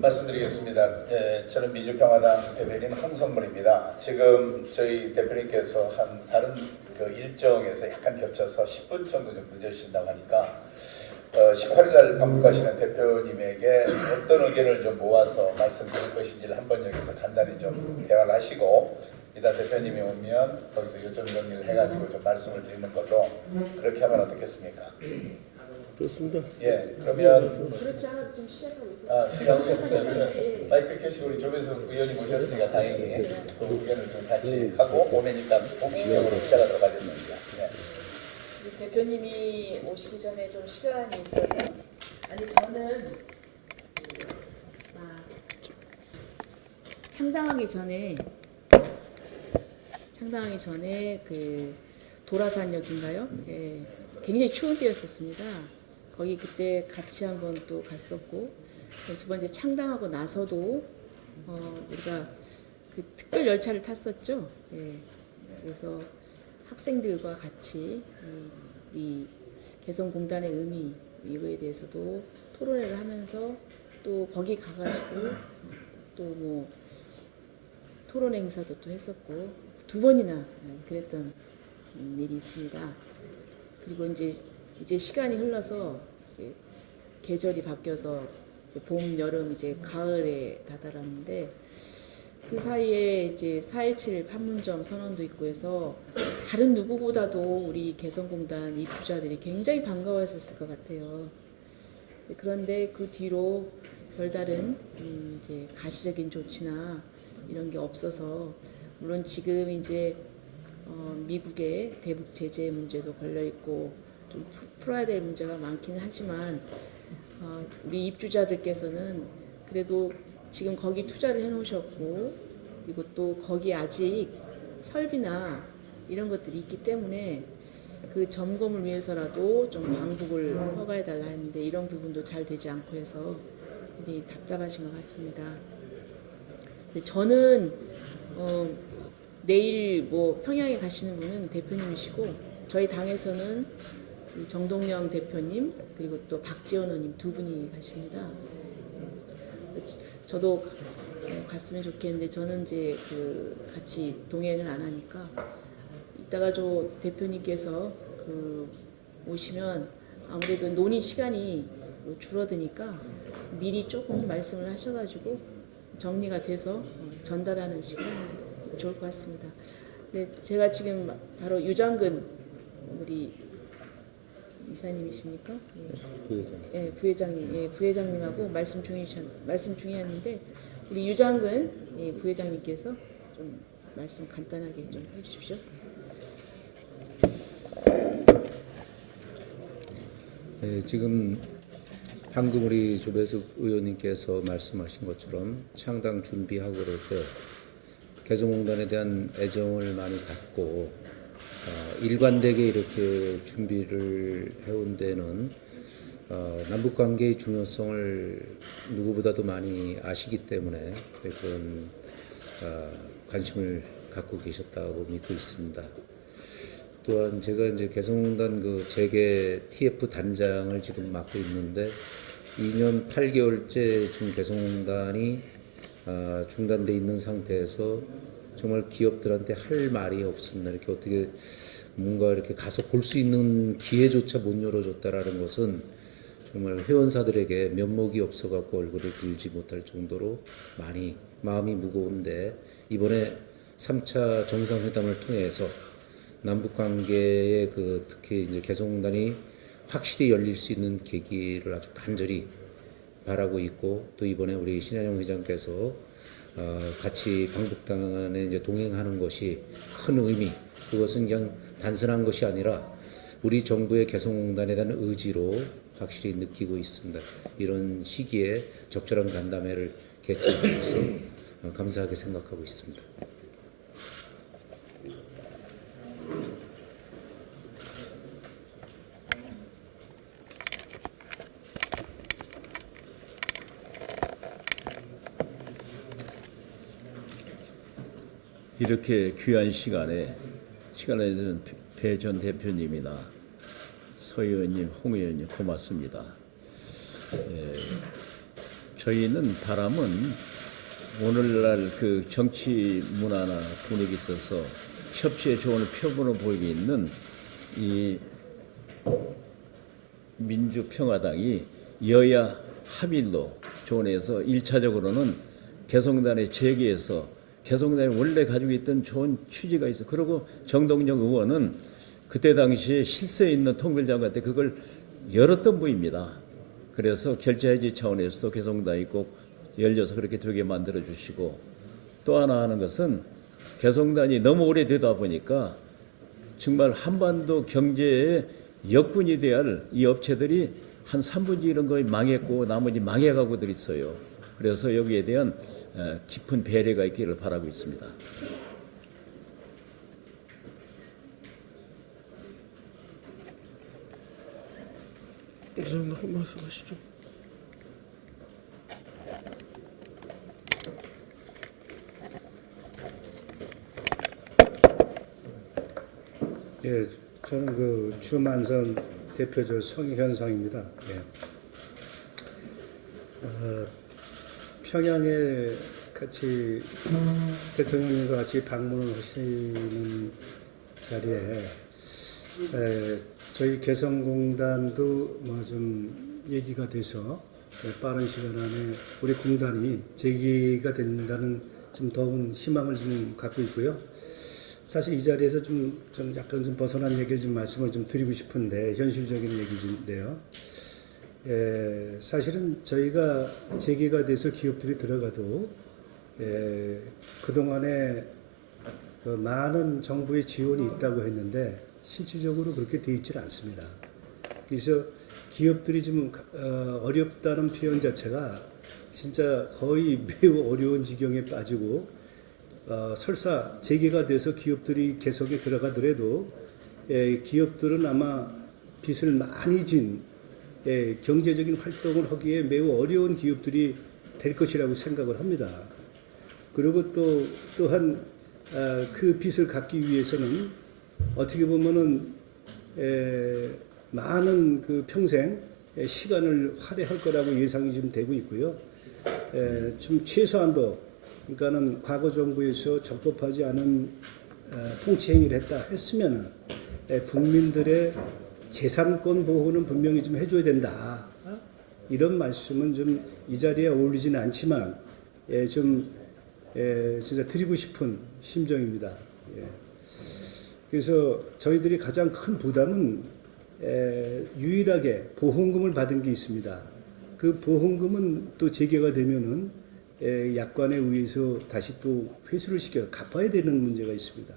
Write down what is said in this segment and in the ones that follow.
말씀드리겠습니다. 저는 민주평화당 대변인 홍성문입니다. 지금 저희 대표님께서 한 다른 그 일정에서 약간 겹쳐서 10분 정도 좀 늦으신다고 하니까 18일날 방북하시는 대표님에게 어떤 의견을 좀 모아서 말씀드릴 것인지를 한번 여기서 간단히 좀 대화를 하시고 이따 대표님이 오면 거기서 요점 정리를 해가지고 좀 말씀을 드리는 걸로 그렇게 하면 어떻겠습니까? 좋습니다. 예, 그러면 그렇지 않아도 지금 시작하고 있어요. 시작하고 있습니다. 마이크 켜시고 우리 조배석 의원님 오셨으니까 다행히 또 의견을 좀 같이 하고 오면 일단 본격적으로 시작하도록 하겠습니다. 네. 대표님이 오시기 전에 좀 시간이 있어서 아니 저는 창당하기 전에 그 도라산역인가요? 예, 굉장히 추운 때였었습니다. 거기 그때 같이 한번 또 갔었고 두 번째 창당하고 나서도 우리가 그 특별 열차를 탔었죠. 예, 그래서 학생들과 같이 이 개성공단의 의미 이거에 대해서도 토론회를 하면서 또 거기 가가지고 또 뭐 토론 행사도 또 했었고 두 번이나 그랬던 일이 있습니다. 그리고 이제 시간이 흘러서 이제 계절이 바뀌어서 이제 봄, 여름, 이제 가을에 다다랐는데 그 사이에 이제 4.27 판문점 선언도 있고 해서 다른 누구보다도 우리 개성공단 입주자들이 굉장히 반가워했었을 것 같아요. 그런데 그 뒤로 별다른 이제 가시적인 조치나 이런 게 없어서 물론 지금 이제 미국의 대북 제재 문제도 걸려 있고 좀 풀어야 될 문제가 많기는 하지만 우리 입주자들께서는 그래도 지금 거기 투자를 해놓으셨고 그리고 또 거기 아직 설비나 이런 것들이 있기 때문에 그 점검을 위해서라도 좀 방북을 허가해 달라 했는데 이런 부분도 잘 되지 않고 해서 굉장히 답답하신 것 같습니다. 근데 저는 내일 뭐 평양에 가시는 분은 대표님이시고 저희 당에서는 정동영 대표님 그리고 또 박지원 의원님 두 분이 가십니다. 저도 갔으면 좋겠는데 저는 이제 그 같이 동행을 안 하니까 이따가 저 대표님께서 그 오시면 아무래도 논의 시간이 줄어드니까 미리 조금 말씀을 하셔가지고 정리가 돼서 전달하는 식으로 좋을 것 같습니다. 네, 제가 지금 바로 유장근 우리 이사님이십니까? 예, 부회장님, 예, 부회장님하고 말씀 중이었는데 우리 유장근 예, 부회장님께서 좀 말씀 간단하게 좀 해주십시오. 네, 지금 방금 우리 조배석 의원님께서 말씀하신 것처럼 창당 준비하고 그럴 때 개성공단에 대한 애정을 많이 갖고 일관되게 이렇게 준비를 해온 데는 남북관계의 중요성을 누구보다도 많이 아시기 때문에 그런 관심을 갖고 계셨다고 믿고 있습니다. 또한 제가 이제 개성공단 그 재개 TF 단장을 지금 맡고 있는데 2년 8개월째 지금 개성공단이 중단돼 있는 상태에서 정말 기업들한테 할 말이 없습니다. 이렇게 어떻게 뭔가 이렇게 가서 볼 수 있는 기회조차 못 열어줬다라는 것은 정말 회원사들에게 면목이 없어갖고 얼굴을 들지 못할 정도로 많이 마음이 무거운데 이번에 3차 정상회담을 통해서 남북관계의 그 특히 이제 개성공단이 확실히 열릴 수 있는 계기를 아주 간절히 바라고 있고 또 이번에 우리 신한영 회장께서 같이 방북단에 이제 동행하는 것이 큰 의미 그것은 그냥 단순한 것이 아니라 우리 정부의 개성공단에 대한 의지로 확실히 느끼고 있습니다. 이런 시기에 적절한 간담회를 개최해 주셔서 감사하게 생각하고 있습니다. 이렇게 귀한 시간에 준 배 전 대표님이나 서 의원님, 홍 의원님 고맙습니다. 저희는 바람은 오늘날 그 정치 문화나 분위기 있어서 협치의 좋은 표본을 보이고 있는 이 민주평화당이 여야 합일로 조언해서 1차적으로는 개성단의 재개에서 개성단이 원래 가지고 있던 좋은 취지가 있어. 그리고 정동영 의원은 그때 당시에 실세 있는 통일장관한테 그걸 열었던 분입니다. 그래서 결재해지 차원에서도 개성단이 꼭 열려서 그렇게 되게 만들어 주시고, 또 하나 하는 것은 개성단이 너무 오래되다 보니까 정말 한반도 경제에 역군이 돼야 할 이 업체들이 한 3분의 1은 거의 망했고 나머지 망해가고들 있어요. 그래서 여기에 대한 깊은 배려가 있기를 바라고 있습니다. 이사님 한 말씀 하시죠. 예, 저는 그 주만선 대표죠 성현상입니다. 예. 평양에 같이 대통령님과 같이 방문을 하시는 자리에 저희 개성공단도 뭐 좀 얘기가 돼서 빠른 시간 안에 우리 공단이 재개가 된다는 좀 더운 희망을 좀 갖고 있고요. 사실 이 자리에서 좀 약간 좀 벗어난 얘기를 좀 말씀을 좀 드리고 싶은데 현실적인 얘기인데요. 사실은 저희가 재개가 돼서 기업들이 들어가도 그동안에 많은 정부의 지원이 있다고 했는데 실질적으로 그렇게 돼 있질 않습니다. 그래서 기업들이 좀 어렵다는 표현 자체가 진짜 거의 매우 어려운 지경에 빠지고 설사 재개가 돼서 기업들이 개성에 들어가더라도 기업들은 아마 빚을 많이 진 경제적인 활동을 하기에 매우 어려운 기업들이 될 것이라고 생각을 합니다. 그리고 또한 그 빚을 갚기 위해서는 어떻게 보면은 많은 그 평생 시간을 할애할 거라고 예상이 좀 되고 있고요. 좀 최소한도 그러니까는 과거 정부에서 적법하지 않은 통치 행위를 했다 했으면은 국민들의 재산권 보호는 분명히 좀 해줘야 된다. 이런 말씀은 좀 이 자리에 어울리지는 않지만 좀 진짜 드리고 싶은 심정입니다. 그래서 저희들이 가장 큰 부담은 유일하게 보험금을 받은 게 있습니다. 그 보험금은 또 재개가 되면은 약관에 의해서 다시 또 회수를 시켜 갚아야 되는 문제가 있습니다.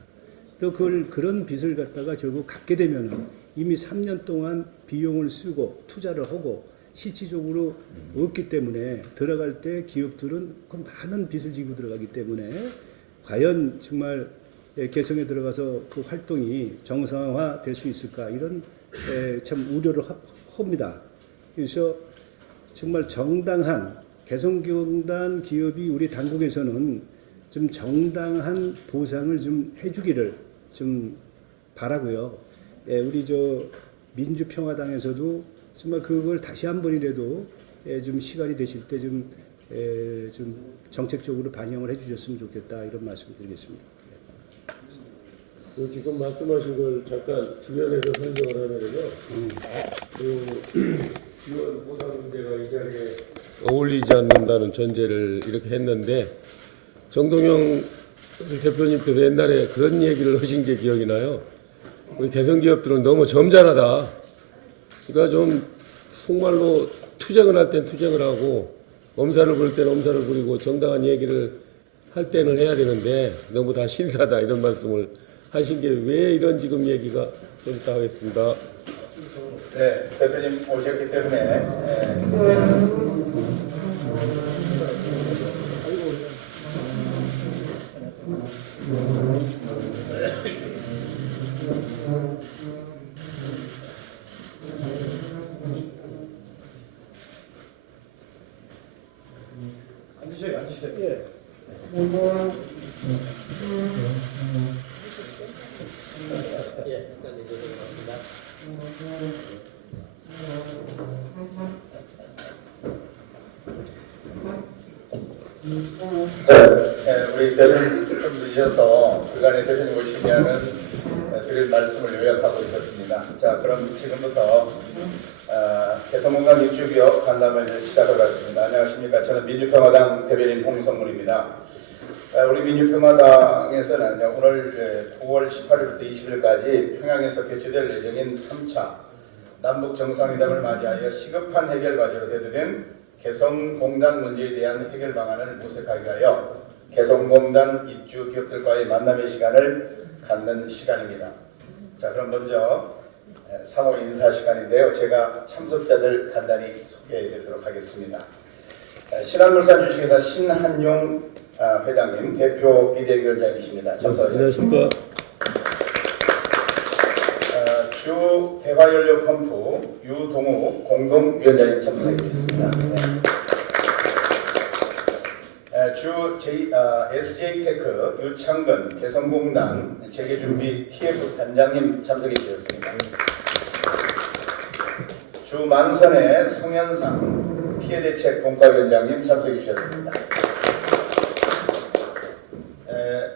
또 그런 빚을 갖다가 결국 갚게 되면은 이미 3년 동안 비용을 쓰고 투자를 하고 실질적으로 없기 때문에 들어갈 때 기업들은 그 많은 빚을 지고 들어가기 때문에 과연 정말 개성에 들어가서 그 활동이 정상화 될 수 있을까 이런 참 우려를 합니다. 그래서 정말 정당한 개성공단 기업이 우리 당국에서는 좀 정당한 보상을 좀 해주기를 좀 바라고요. 우리 민주평화당에서도 정말 그걸 다시 한 번이라도 좀 시간이 되실 때 좀 정책적으로 반영을 해주셨으면 좋겠다 이런 말씀드리겠습니다. 지금 말씀하신 걸 잠깐 주변에서 설명을 하면요. 그 지원 보상 문제가 이 자리에 어울리지 않는다는 전제를 이렇게 했는데 정동영 대표님께서 옛날에 그런 얘기를 하신 게 기억이 나요. 우리 개성기업들은 너무 점잖하다. 그러니까 좀 속말로 투쟁을 할 땐 투쟁을 하고 엄살을 부릴 때는 엄살을 부리고 정당한 얘기를 할 때는 해야 되는데 너무 다 신사다 이런 말씀을 하신 게 왜 이런 지금 얘기가 좀 있다 하겠습니다. 네, 대표님 오셨기 때문에 앉으세요. 예. 우리 대표님 좀 늦어서 그간의 대표님 오시면은 드릴 말씀을 요약하고 있었습니다. 자, 그럼 지금부터 개성공단 입주기업 간담회를 시작하겠습니다. 안녕하십니까? 저는 민주평화당 대변인 홍성문입니다. 우리 민주평화당에서는 오늘 9월 18일부터 20일까지 평양에서 개최될 예정인 3차 남북 정상회담을 맞이하여 시급한 해결 과제로 대두된 개성공단 문제에 대한 해결 방안을 모색하기 위하여 개성공단 입주 기업들과의 만남의 시간을 갖는 시간입니다. 자, 그럼 먼저 상호 인사 시간인데요. 제가 참석자들 간단히 소개해 드리도록 하겠습니다. 신한물산 주식회사 신한용 회장님, 대표 비대위원장이십니다. 참석하셨습니다. 주 대화연료 펌프 유동욱 공동위원장님 참석해 주셨습니다. 주 SJ테크 유창근 개성공단 재개준비 TF 단장님 참석해 주셨습니다. 주 만선의 성현상 피해대책 본과위원장님 참석해 주셨습니다.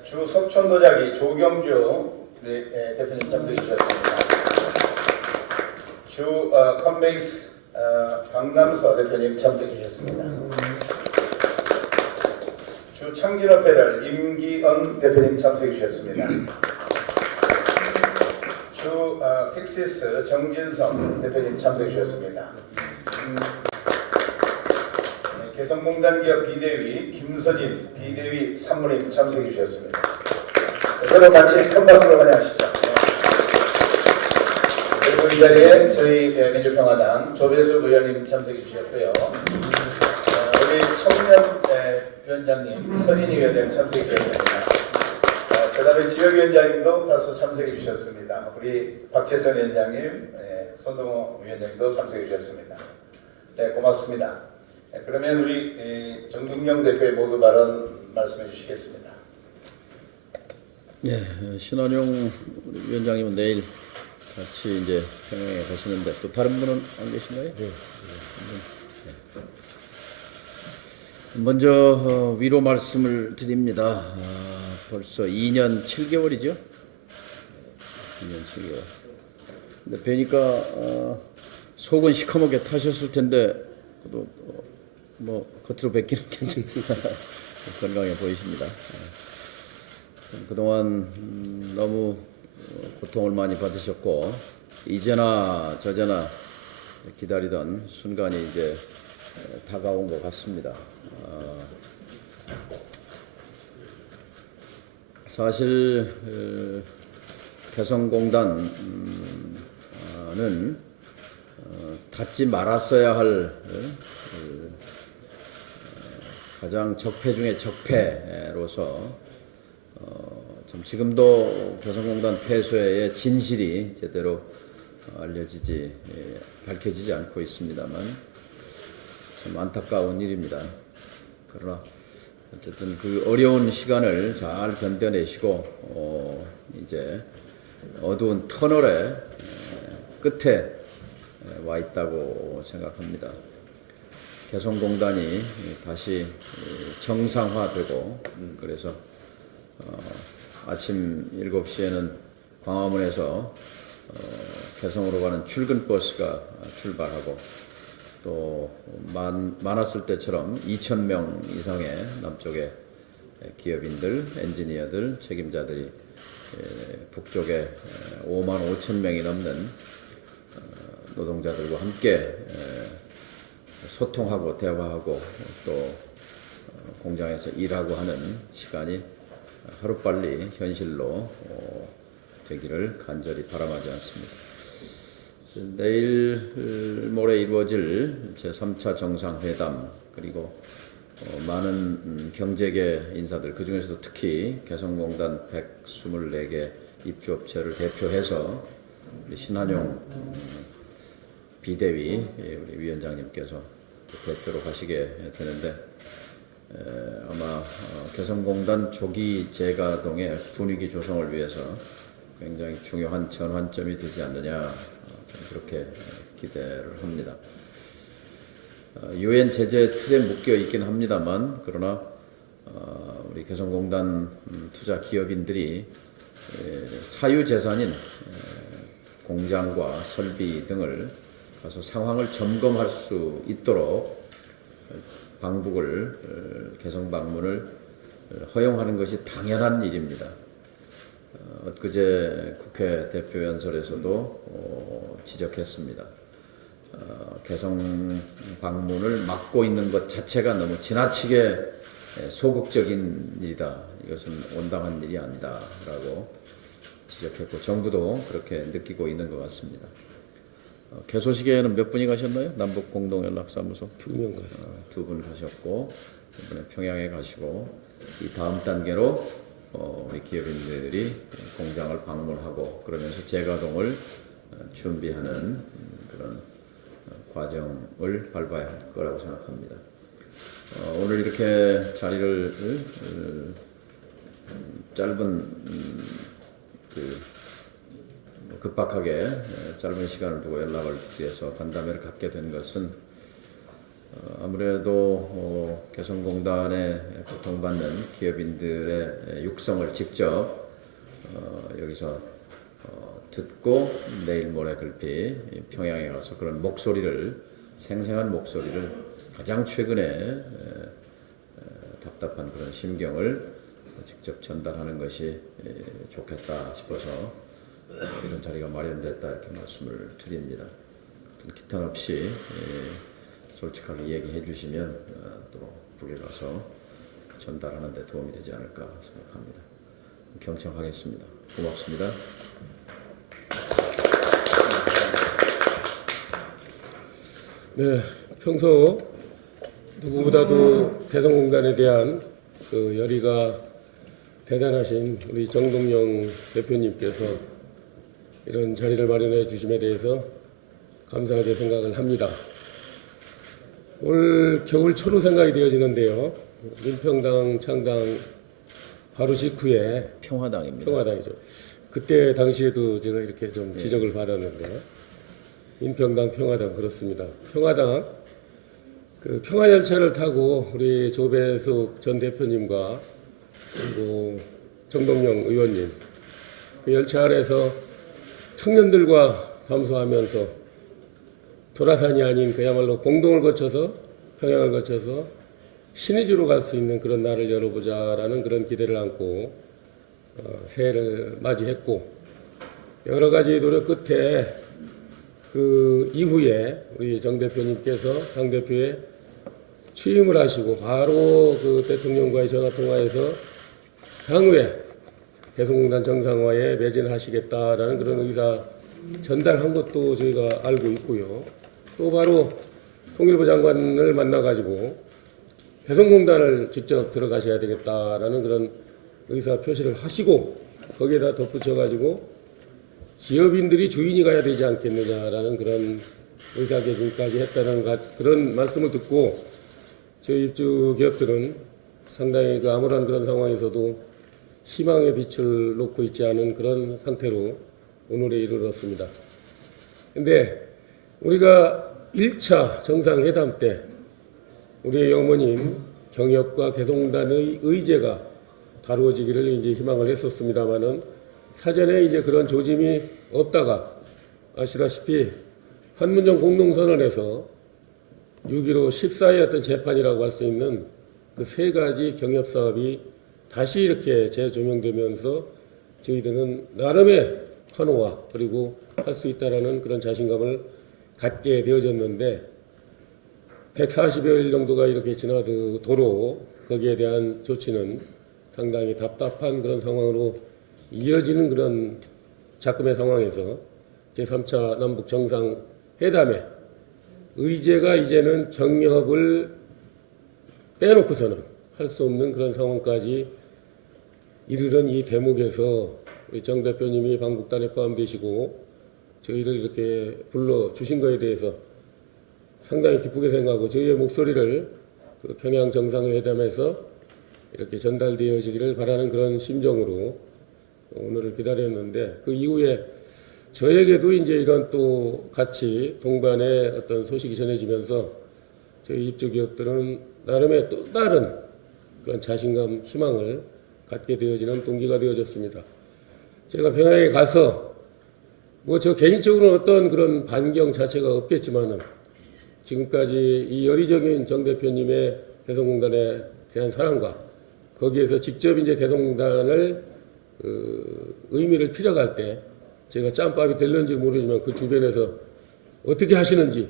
주 석촌도자기 조경주 대표님 참석해 주셨습니다. 주 컨베이스 강남서 대표님 참석해 주셨습니다. 주 청진어패럴 임기은 대표님 참석해 주셨습니다. 주 픽시스 정진성 대표님 참석해 주셨습니다. 개성공단 기업 비대위 김서진 비대위 상무님 참석해 주셨습니다. 서로 같이 큰 박수로 환영하시죠. 그리고 이 자리에 저희 민주평화당 조배수 의원님 참석해 주셨고요. 우리 청년 위원장님 서린이 위원장님 참석해 주셨습니다. 그 다음에 지역위원장님도 다수 참석해 주셨습니다. 우리 박재선 위원장님, 손동호 위원장님도 참석해 주셨습니다. 네, 고맙습니다. 그러면 우리 정동영 대표의 모두 발언 말씀해 주시겠습니다. 네, 신한용 위원장님은 내일 같이 이제 평양에 가시는데 또 다른 분은 안 계신가요? 네. 먼저 위로 말씀을 드립니다. 벌써 2년 7개월이죠? 2년 7개월. 근데 뵈니까 속은 시커멓게 타셨을 텐데 그래도 뭐 겉으로 뵙기는 굉장히 건강해 보이십니다. 그동안 너무 고통을 많이 받으셨고 이제나 저제나 기다리던 순간이 이제 다가온 것 같습니다. 사실 개성공단은 닫지 말았어야 할 가장 적폐 중에 적폐로서 참 지금도 개성공단 폐쇄의 진실이 제대로 밝혀지지 않고 있습니다만 참 안타까운 일입니다. 그러나 어쨌든 그 어려운 시간을 잘 견뎌내시고 이제 어두운 터널의 끝에 와 있다고 생각합니다. 개성공단이 다시 정상화되고 그래서 아침 7시에는 광화문에서 개성으로 가는 출근 버스가 출발하고 또 많았을 때처럼 2,000명 이상의 남쪽의 기업인들, 엔지니어들, 책임자들이 북쪽에 5만 5천 명이 넘는 노동자들과 함께 소통하고 대화하고 또 공장에서 일하고 하는 시간이 하루빨리 현실로 되기를 간절히 바람하지 않습니다. 내일 모레 이루어질 제3차 정상회담 그리고 많은 경제계 인사들 그중에서도 특히 개성공단 124개 입주업체를 대표해서 신한용 비대위 우리 위원장님께서 대표로 가시게 되는데 아마 개성공단 조기 재가동의 분위기 조성을 위해서 굉장히 중요한 전환점이 되지 않느냐 그렇게 기대를 합니다. 유엔 제재 틀에 묶여 있긴 합니다만 그러나 개성공단 투자 기업인들이 사유 재산인 공장과 설비 등을 가서 상황을 점검할 수 있도록 방북을 개성 방문을 허용하는 것이 당연한 일입니다. 엊그제 국회 대표연설에서도 지적했습니다. 개성 방문을 막고 있는 것 자체가 너무 지나치게 소극적인 일이다. 이것은 온당한 일이 아니다라고 지적했고 정부도 그렇게 느끼고 있는 것 같습니다. 개소식에는 몇 분이 가셨나요? 남북 공동연락사무소 2명 갔습니다. 2분 가셨고 이번에 평양에 가시고 이 다음 단계로 우리 기업인들이 공장을 방문하고 그러면서 재가동을 준비하는 그런 과정을 밟아야 할 거라고 생각합니다. 오늘 이렇게 자리를 짧은 급박하게 짧은 시간을 두고 연락을 드려서 간담회를 갖게 된 것은 아무래도 개성공단에 고통받는 기업인들의 육성을 직접 여기서 듣고 내일 모레 글피 평양에 가서 그런 목소리를 생생한 목소리를 가장 최근에 답답한 그런 심경을 직접 전달하는 것이 좋겠다 싶어서 이런 자리가 마련됐다 이렇게 말씀을 드립니다. 기탄 없이 솔직하게 얘기해 주시면 또 북에 가서 전달하는 데 도움이 되지 않을까 생각합니다. 경청하겠습니다. 고맙습니다. 네, 평소 누구보다도 개성공단에 대한 그 열의가 대단하신 우리 정동영 대표님께서 이런 자리를 마련해 주심에 대해서 감사하게 생각을 합니다. 올 겨울 초로 생각이 되어지는데요. 민평당 창당 바로 직후에 평화당입니다. 평화당이죠. 그때 당시에도 제가 이렇게 좀 지적을 받았는데 민평당 평화당 그렇습니다. 평화당 그 평화열차를 타고 우리 조배숙 전 대표님과 그리고 정동영 의원님 그 열차 안에서 청년들과 담소하면서 도라산이 아닌 그야말로 공동을 거쳐서 평양을 거쳐서 신의주로 갈 수 있는 그런 날을 열어보자라는 그런 기대를 안고 새해를 맞이했고 여러 가지 노력 끝에 그 이후에 우리 정 대표님께서 당 대표에 취임을 하시고 바로 그 대통령과의 전화 통화에서 향후에 개성공단 정상화에 매진하시겠다라는 그런 의사 전달한 것도 저희가 알고 있고요. 또 바로 통일부 장관을 만나가지고 개성공단을 직접 들어가셔야 되겠다라는 그런 의사 표시를 하시고 거기에다 덧붙여가지고 기업인들이 주인이 가야 되지 않겠느냐라는 그런 의사개진까지 했다는 그런 말씀을 듣고 저희 입주 기업들은 상당히 그 암울한 그런 상황에서도 희망의 빛을 놓고 있지 않은 그런 상태로 오늘에 이르렀습니다. 근데 우리가 1차 정상회담 때 우리의 어머님 경협과 개성공단의 의제가 다루어지기를 이제 희망을 했었습니다만은 사전에 이제 그런 조짐이 없다가 아시다시피 판문점 공동선언에서 6.15 14의 어떤 재판이라고 할 수 있는 그 세 가지 경협 사업이 다시 이렇게 재조명되면서 저희들은 나름의 환호와 그리고 할 수 있다라는 그런 자신감을 갖게 되어졌는데 140여일 정도가 이렇게 지나도록 거기에 대한 조치는 상당히 답답한 그런 상황으로 이어지는 그런 작금의 상황에서 제3차 남북 정상회담에 의제가 이제는 경협을 빼놓고서는 할 수 없는 그런 상황까지 이르는 이 대목에서 우리 정 대표님이 방북단에 포함되시고 저희를 이렇게 불러주신 것에 대해서 상당히 기쁘게 생각하고 저희의 목소리를 그 평양 정상회담에서 이렇게 전달되어지기를 바라는 그런 심정으로 오늘을 기다렸는데 그 이후에 저에게도 이제 이런 또 같이 동반의 어떤 소식이 전해지면서 저희 입주 기업들은 나름의 또 다른 그런 자신감, 희망을 갖게 되어지는 동기가 되어졌습니다. 제가 평양에 가서 뭐 저 개인적으로는 어떤 그런 반경 자체가 없겠지만은 지금까지 이 열의적인 정 대표님의 개성공단에 대한 사랑과 거기에서 직접 이제 개성공단을 의미를 필요할 때 제가 짬밥이 될는지 모르지만 그 주변에서 어떻게 하시는지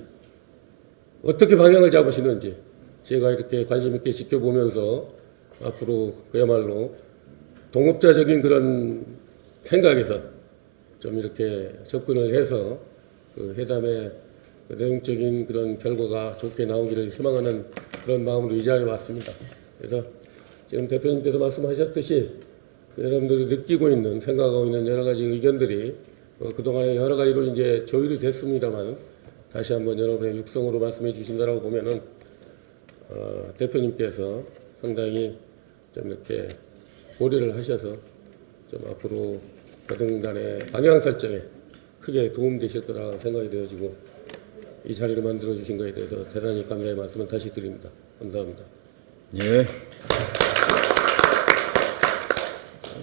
어떻게 방향을 잡으시는지 제가 이렇게 관심 있게 지켜보면서 앞으로 그야말로 동업자적인 그런 생각에서 좀 이렇게 접근을 해서 그 회담의 내용적인 그런 결과가 좋게 나오기를 희망하는 그런 마음으로 이 자리에 왔습니다. 그래서 지금 대표님께서 말씀하셨듯이 여러분들이 느끼고 있는 생각하고 있는 여러 가지 의견들이 그동안에 여러 가지로 이제 조율이 됐습니다만 다시 한번 여러분의 육성으로 말씀해 주신다라고 보면은 대표님께서 상당히 좀 이렇게 고려를 하셔서 좀 앞으로 개성공단의 방향 설정에 크게 도움되실 거라 생각이 되어지고 이 자리를 만들어 주신 것에 대해서 대단히 감사의 말씀을 다시 드립니다. 감사합니다. 예.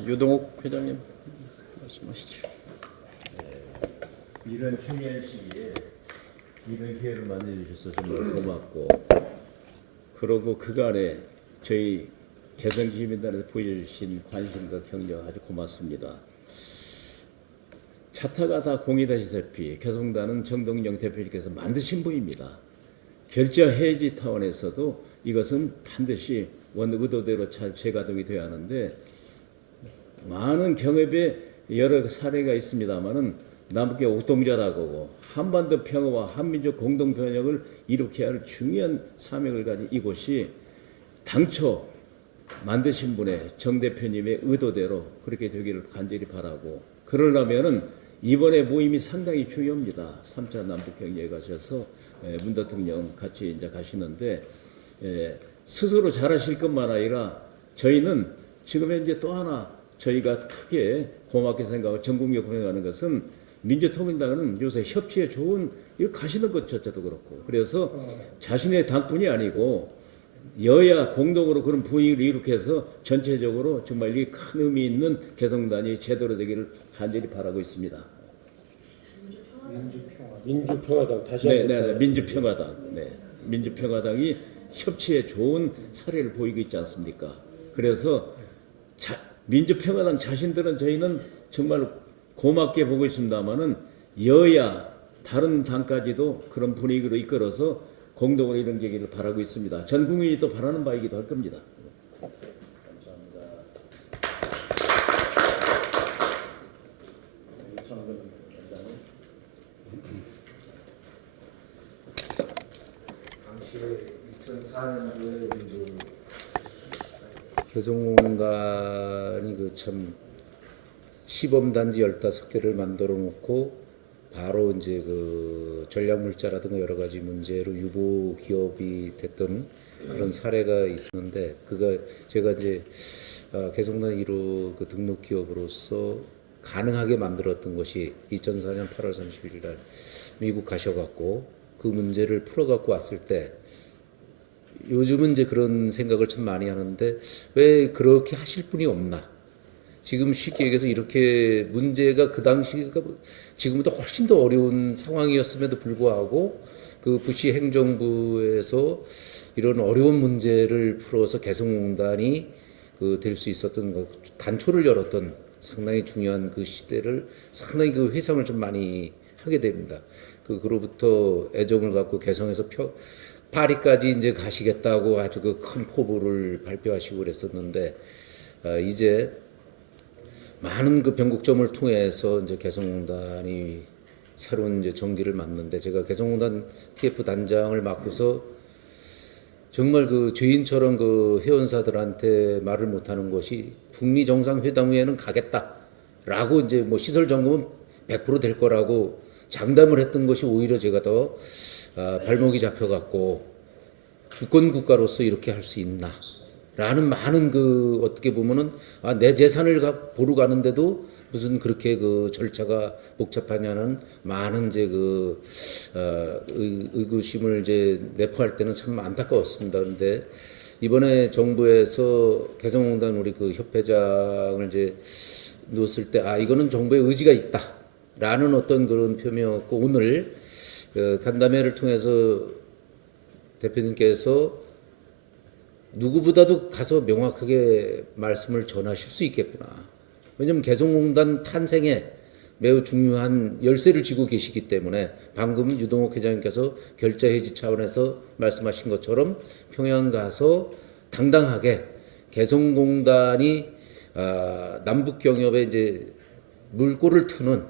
유동욱 회장님 말씀하시죠. 이런 중요한 시기에 이런 기회를 만들어 주셔서 정말 고맙고, 그러고 그간에 저희 개성시민단에서 보여주신 관심과 격려 아주 고맙습니다. 차타가 다 공이다시피 개성단은 정동영 대표님께서 만드신 분입니다. 결자 해지 타원에서도 이것은 반드시 원 의도대로 잘 재가동이 되어야 하는데, 많은 경협의 여러 사례가 있습니다만은 남북의 옥동자라고 한반도 평화와 한민족 공동 번영을 일으켜야 할 중요한 사명을 가진 이곳이 당초 만드신 분의 정 대표님의 의도대로 그렇게 되기를 간절히 바라고, 그러려면은 이번에 모임이 상당히 중요합니다. 3차 남북 경제에 가셔서 문 대통령 같이 이제 가시는데 스스로 잘하실 것만 아니라 저희는 지금 현재 또 하나 저희가 크게 고맙게 생각하고 전국에 공연하는 것은 민주통일당은 요새 협치에 좋은 이거 가시는 것 자체도 그렇고, 그래서 자신의 당뿐이 아니고 여야 공동으로 그런 분위기를 일으켜서 전체적으로 정말 이 큰 의미 있는 개성단이 제대로 되기를 간절히 바라고 있습니다. 민주평화당 다시 네, 민주평화당. 네, 민주평화당이 협치에 좋은 사례를 보이고 있지 않습니까? 그래서 민주평화당 자신들은 저희는 정말 고맙게 보고 있습니다만은 여야 다른 당까지도 그런 분위기로 이끌어서 공동으로 이런 계기를 바라고 있습니다. 전 국민이 또 바라는 바이기도 할 겁니다. 당시에 2004년도에 개성공단이 그 참 시범단지 15개를 만들어 놓고 바로 이제 그 전략물자라든가 여러 가지 문제로 유보 기업이 됐던 그런 사례가 있었는데, 제가 이제 개성단 1호 그 등록 기업으로서 가능하게 만들었던 것이 2004년 8월 31일 날 미국 가셔갖고 그 문제를 풀어갖고 왔을 때, 요즘은 이제 그런 생각을 참 많이 하는데 왜 그렇게 하실 분이 없나? 지금 쉽게 얘기해서 이렇게 문제가 그 당시가 지금보다 훨씬 더 어려운 상황이었음에도 불구하고 그 부시 행정부에서 이런 어려운 문제를 풀어서 개성공단이 그 될 수 있었던 그 단초를 열었던 상당히 중요한 그 시대를 상당히 그 회상을 좀 많이 하게 됩니다. 그로부터 애정을 갖고 개성에서 파리까지 이제 가시겠다고 아주 그 큰 포부를 발표하시고 그랬었는데, 이제 많은 그 변곡점을 통해서 이제 개성공단이 새로운 이제 전기를 맞는데, 제가 개성공단 TF 단장을 맡고서 정말 그 죄인처럼 그 회원사들한테 말을 못하는 것이 북미 정상회담에는 가겠다라고 이제 뭐 시설 점검은 100% 될 거라고 장담을 했던 것이 오히려 제가 더 발목이 잡혀갖고 주권 국가로서 이렇게 할 수 있나? 라는 많은 그 어떻게 보면은 내 재산을 보러 가는데도 무슨 그렇게 그 절차가 복잡하냐는 많은 이제 의구심을 이제 내포할 때는 참 안타까웠습니다. 그런데 이번에 정부에서 개성공단 우리 그 협회장을 이제 놓았을 때 이거는 정부의 의지가 있다라는 어떤 그런 표명이었고, 오늘 그 간담회를 통해서 대표님께서 누구보다도 가서 명확하게 말씀을 전하실 수 있겠구나. 왜냐하면 개성공단 탄생에 매우 중요한 열쇠를 쥐고 계시기 때문에, 방금 유동욱 회장님께서 결자 해지 차원에서 말씀하신 것처럼 평양 가서 당당하게 개성공단이 남북 경협에 이제 물꼬를 트는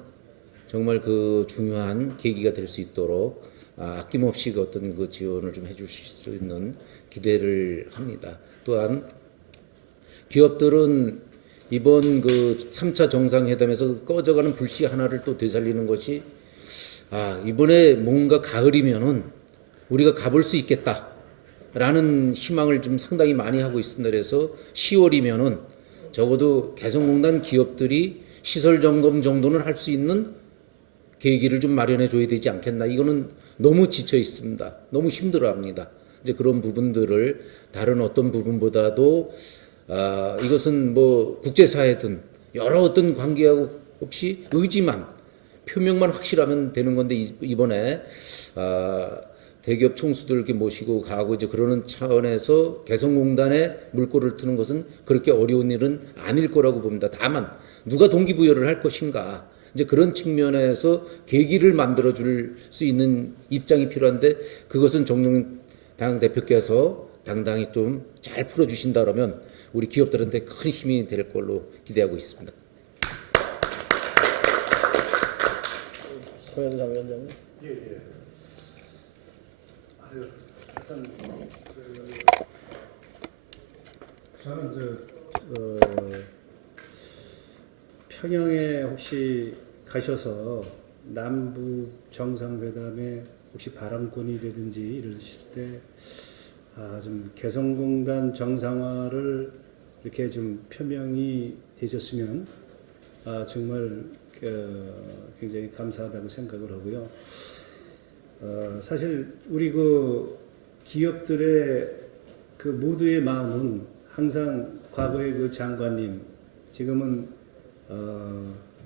정말 그 중요한 계기가 될 수 있도록 아낌없이 그 어떤 그 지원을 좀 해주실 수 있는 기대를 합니다. 또한 기업들은 이번 그 3차 정상회담에서 꺼져가는 불씨 하나를 또 되살리는 것이, 이번에 뭔가 가을이면은 우리가 가볼 수 있겠다라는 희망을 좀 상당히 많이 하고 있습니다. 그래서 10월이면은 적어도 개성공단 기업들이 시설 점검 정도는 할 수 있는 계기를 좀 마련해 줘야 되지 않겠나. 이거는 너무 지쳐 있습니다. 너무 힘들어합니다. 이제 그런 부분들을 다른 어떤 부분보다도 이것은 뭐 국제사회든 여러 어떤 관계하고 없이 의지만, 표명만 확실하면 되는 건데, 이번에 대기업 총수들 이렇게 모시고 가고 이제 그러는 차원에서 개성공단에 물꼬를 트는 것은 그렇게 어려운 일은 아닐 거라고 봅니다. 다만 누가 동기부여를 할 것인가, 이제 그런 측면에서 계기를 만들어 줄 수 있는 입장이 필요한데, 그것은 정용 당 대표께서 당당히 좀 잘 풀어주신다 그러면 우리 기업들한테 큰 힘이 될 걸로 기대하고 있습니다. 소영장 위원장님. 저는 평양에 혹시 가셔서 남북 정상회담에 혹시 발언권이 되든지 이러실 때 좀 개성공단 정상화를 이렇게 좀 표명이 되셨으면 정말 굉장히 감사하다고 생각을 하고요. 사실 우리 그 기업들의 그 모두의 마음은 항상 과거의 그 장관님, 지금은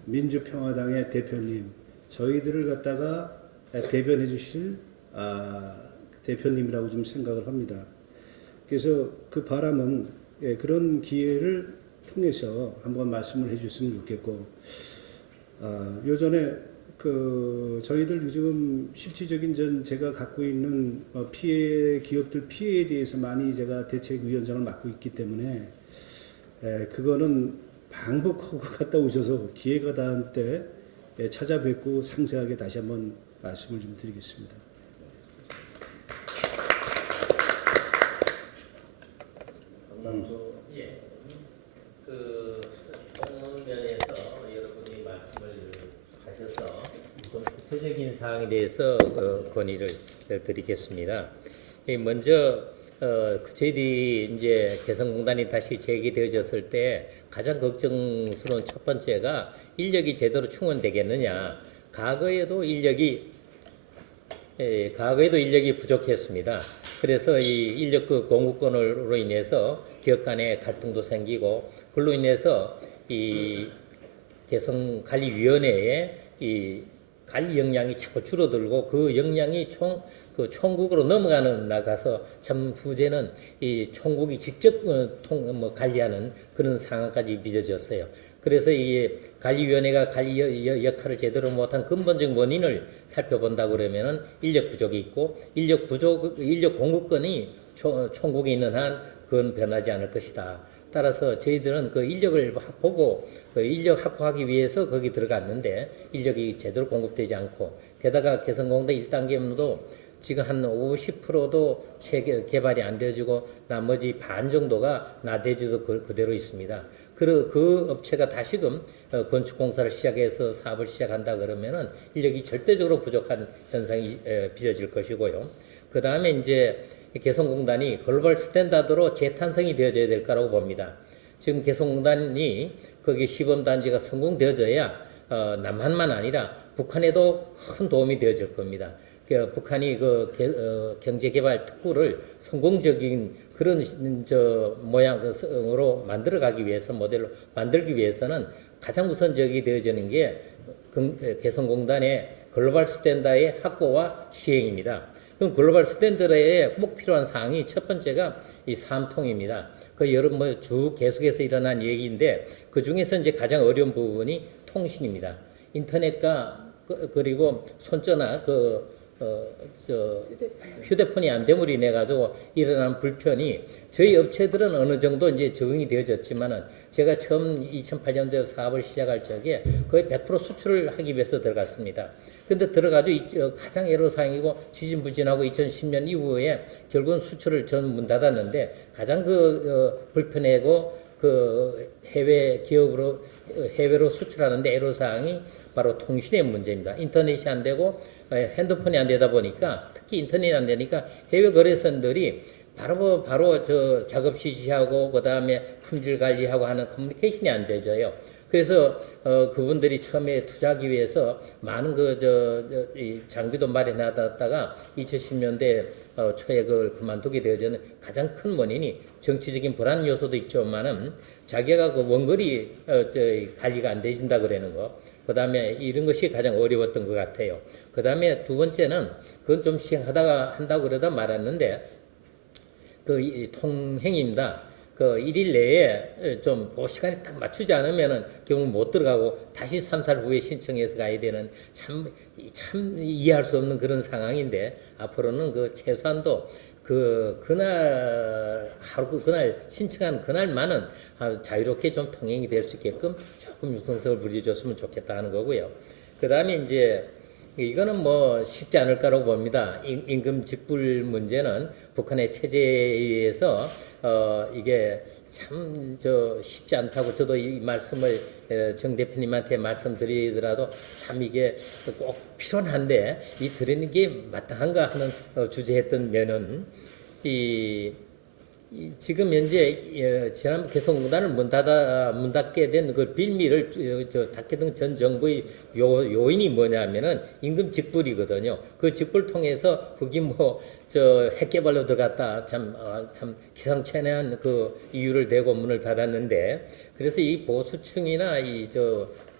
민주평화당의 대표님, 저희들을 갖다가 대변해 주실 대표님이라고 좀 생각을 합니다. 그래서 그 바람은 그런 기회를 통해서 한번 말씀을 해주셨으면 좋겠고, 요전에 그 저희들 지금 실질적인 제가 갖고 있는 피해, 기업들 피해에 대해서 많이 제가 대책위원장을 맡고 있기 때문에 그거는 방북하고 갔다 오셔서 기회가 닿을 때 찾아뵙고 상세하게 다시 한번 말씀을 좀 드리겠습니다. 예. 그 면에서 여러분이 말씀을 하셔서 구체적인 사항에 대해서 건의를 드리겠습니다. 먼저 저희들이 이제 개성공단이 다시 재개되어졌을 때 가장 걱정스러운 첫 번째가 인력이 제대로 충원되겠느냐. 과거에도 인력이 부족했습니다. 그래서 이 인력 그 공급권으로 인해서 기업 간의 갈등도 생기고, 그로 인해서 이 개성관리위원회의 이 관리 역량이 자꾸 줄어들고, 그 역량이 총국으로 나가서 참 후제는 이 총국이 직접 관리하는 그런 상황까지 빚어졌어요. 그래서 이 관리위원회가 관리 역할을 제대로 못한 근본적 원인을 살펴본다 그러면은 인력 부족이 있고, 인력 공급권이 총국에 있는 한 그건 변하지 않을 것이다. 따라서 저희들은 그 인력을 보고 그 인력 확보하기 위해서 거기 들어갔는데 인력이 제대로 공급되지 않고, 게다가 개성공단 1단계도 지금 한 50%도 개발이 안 되어지고 나머지 반 정도가 나대지도 그대로 있습니다. 그 업체가 다시금 건축공사를 시작해서 사업을 시작한다 그러면은 인력이 절대적으로 부족한 현상이 빚어질 것이고요. 그 다음에 이제 개성공단이 글로벌 스탠다드로 재탄생이 되어져야 될 거라고 봅니다. 지금 개성공단이 거기 시범단지가 성공되어져야 남한만 아니라 북한에도 큰 도움이 되어질 겁니다. 북한이 경제개발 특구를 성공적인 그런 모양으로 만들어가기 위해서 모델로 만들기 위해서는 가장 우선적이 되어지는 게 개성공단의 글로벌 스탠다드의 확보와 시행입니다. 그럼 글로벌 스탠다드에 꼭 필요한 사항이 첫 번째가 이 삼통입니다. 그 여러 쭉 계속해서 일어난 얘기인데 그 중에서 이제 가장 어려운 부분이 통신입니다. 인터넷과 그리고 손전화 휴대폰이 안 됨으로 인해 가지고 일어난 불편이 저희 업체들은 어느 정도 이제 적응이 되어졌지만은 제가 처음 2008년도에 사업을 시작할 적에 거의 100% 수출을 하기 위해서 들어갔습니다. 근데 들어가지고 가장 애로사항이고 지진부진하고 2010년 이후에 결국은 수출을 전 문 닫았는데 가장 불편하고 해외 기업으로 해외로 수출하는데 애로사항이 바로 통신의 문제입니다. 인터넷이 안 되고 핸드폰이 안 되다 보니까 특히 인터넷이 안 되니까 해외 거래선들이 바로 저 작업 시시하고 그 다음에 품질 관리하고 하는 커뮤니케이션이 안 되져요. 그래서 그분들이 처음에 투자하기 위해서 많은 이 장비도 마련하다가 2010년대 초에 그걸 그만두게 되어지는 가장 큰 원인이 정치적인 불안 요소도 있지만은 자기가 그 원거리 관리가 안 되신다 그러는 거. 그 다음에 이런 것이 가장 어려웠던 것 같아요. 그 다음에 두 번째는 그건 좀 시행하다가 한다고 그러다 말았는데 이 통행입니다. 그 1일 내에 좀 그 시간에 딱 맞추지 않으면은 결국 못 들어가고 다시 3살 후에 신청해서 가야 되는 참 이해할 수 없는 그런 상황인데 앞으로는 그 최소한도 그날 신청한 그날만은 자유롭게 좀 통행이 될 수 있게끔 조금 유통성을 부려줬으면 좋겠다 하는 거고요. 그 다음에 이제 이거는 쉽지 않을까라고 봅니다. 임금 직불 문제는 북한의 체제에 의해서 이게 참 쉽지 않다고 저도 이 말씀을 정 대표님한테 말씀드리더라도 참 이게 꼭 필요한데 이 드리는 게 마땅한가 하는 주제했던 면은 지금 현재 지난번 개성공단을 문 닫게 된 그 빌미를 닫게 된 전 정부의 요인이 뭐냐면은 임금 직불이거든요. 그 직불 통해서 거기 핵개발로 들어갔다 참 기상천외한 그 이유를 대고 문을 닫았는데 그래서 이 보수층이나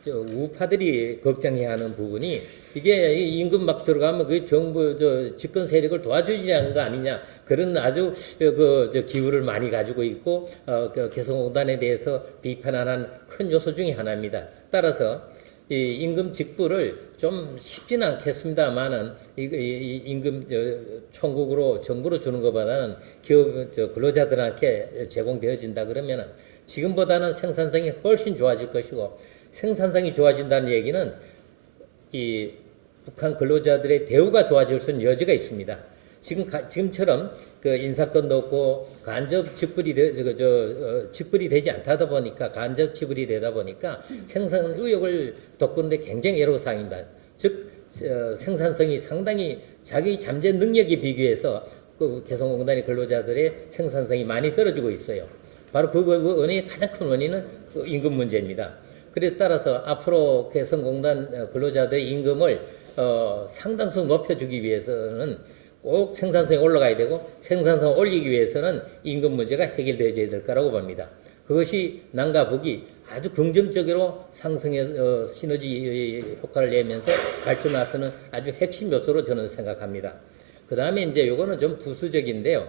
우파들이 걱정해야 하는 부분이 이게 임금 막 들어가면 그 정부 집권 세력을 도와주지 않는 거 아니냐 그런 아주 기후를 많이 가지고 있고 개성공단에 대해서 비판하는 큰 요소 중에 하나입니다. 따라서 이 임금 직불을 좀 쉽지는 않겠습니다만은 이 임금 총국으로 정부로 주는 것보다는 기업 근로자들한테 제공되어진다 그러면은 지금보다는 생산성이 훨씬 좋아질 것이고 생산성이 좋아진다는 얘기는 이 북한 근로자들의 대우가 좋아질 수 있는 여지가 있습니다. 지금처럼 그 인사권도 없고 간접 직불이 직불이 되지 않다 보니까 간접 지불이 되다 보니까 생산 의욕을 돋구는데 굉장히 애로사항입니다. 즉 생산성이 상당히 자기 잠재 능력에 비교해서 그 개성공단의 근로자들의 생산성이 많이 떨어지고 있어요. 바로 그 원인의 가장 큰 원인은 그 임금 문제입니다. 그래서 따라서 앞으로 개성공단 근로자들의 임금을 상당수 높여주기 위해서는 꼭 생산성이 올라가야 되고 생산성을 올리기 위해서는 임금 문제가 해결되어야 될 거라고 봅니다. 그것이 남과 북이 아주 긍정적으로 상승의 시너지 효과를 내면서 발전해서는 아주 핵심 요소로 저는 생각합니다. 그 다음에 이제 요거는 좀 부수적인데요.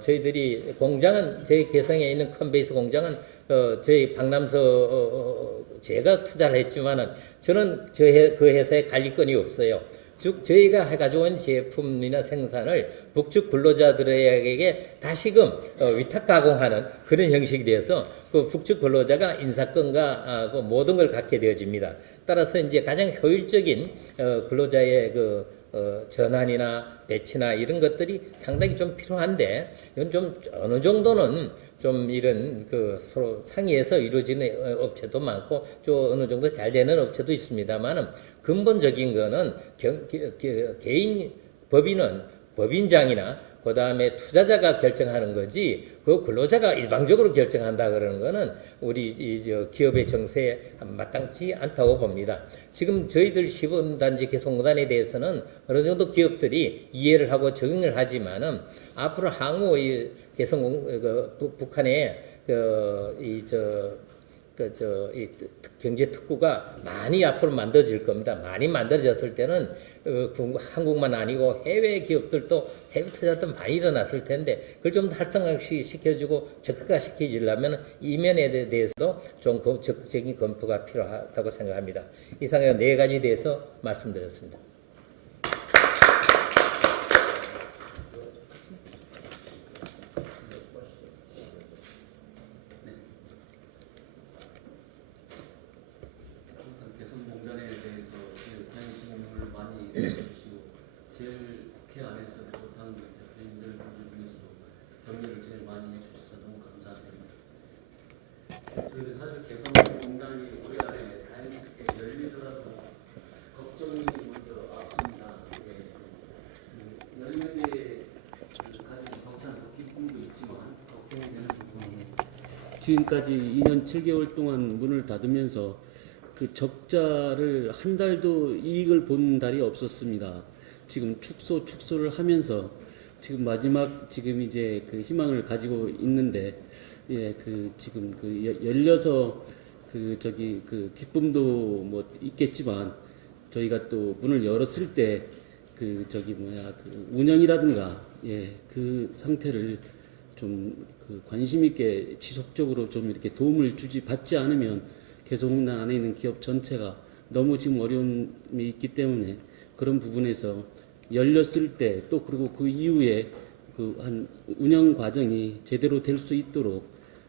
저희들이 공장은 저희 개성에 있는 컨베이스 공장은 저희 박남서 제가 투자를 했지만은 저는 그 회사에 관리권이 없어요. 즉 저희가 해가지고 온 제품이나 생산을 북측 근로자들에게 다시금 위탁 가공하는 그런 형식이 되어서 그 북측 근로자가 인사권과 그 모든 걸 갖게 되어집니다. 따라서 이제 가장 효율적인 근로자의 전환이나 배치나 이런 것들이 상당히 좀 필요한데 이건 좀 어느 정도는 좀 이런 서로 상의해서 이루어지는 업체도 많고 또 어느 정도 잘 되는 업체도 있습니다만은 근본적인 거는 개인 법인은 법인장이나 그 다음에 투자자가 결정하는 거지 그 근로자가 일방적으로 결정한다 그러는 거는 우리 저 기업의 정세에 마땅치 않다고 봅니다. 지금 저희들 시범단지 개성공단에 대해서는 어느 정도 기업들이 이해를 하고 적응을 하지만은 앞으로 향후 이 북한의 이 경제 특구가 많이 앞으로 만들어질 겁니다. 많이 만들어졌을 때는 한국만 아니고 해외 기업들도 해외 투자도 많이 일어났을 텐데 그걸 좀 활성화시켜주고 적극화 시키려면 이면에 대해서도 좀 적극적인 검토가 필요하다고 생각합니다. 이상의 4가지 대해서 말씀드렸습니다. 개성공단에 대해서 제일 관심을 많이 가져주시고 제일 국회 안에서 당 대표님들 중에서도 격려를 제일 많이 해주셔서 너무 감사드립니다. 저희는 사실 개성공단이 올해 안에 다행스럽게 열리더라도 걱정이 먼저 앞섭니다. 열린 데 가진 벅찬 기쁨도 있지만 걱정이 되는 부분이 지금까지 2년 7개월 동안 문을 닫으면서 그 적자를 한 달도 이익을 본 달이 없었습니다. 지금 축소를 하면서 지금 마지막 지금 이제 그 희망을 가지고 있는데 지금 열려서 그 기쁨도 뭐 있겠지만 저희가 또 문을 열었을 때 그 운영이라든가 그 상태를 좀 그 관심 있게 지속적으로 좀 이렇게 도움을 받지 않으면 개성공단 안에 있는 기업 전체가 너무 지금 어려움이 있기 때문에 그런 부분에서 열렸을 때 또 그리고 그 이후에 그 한 운영 과정이 제대로 될 수 있도록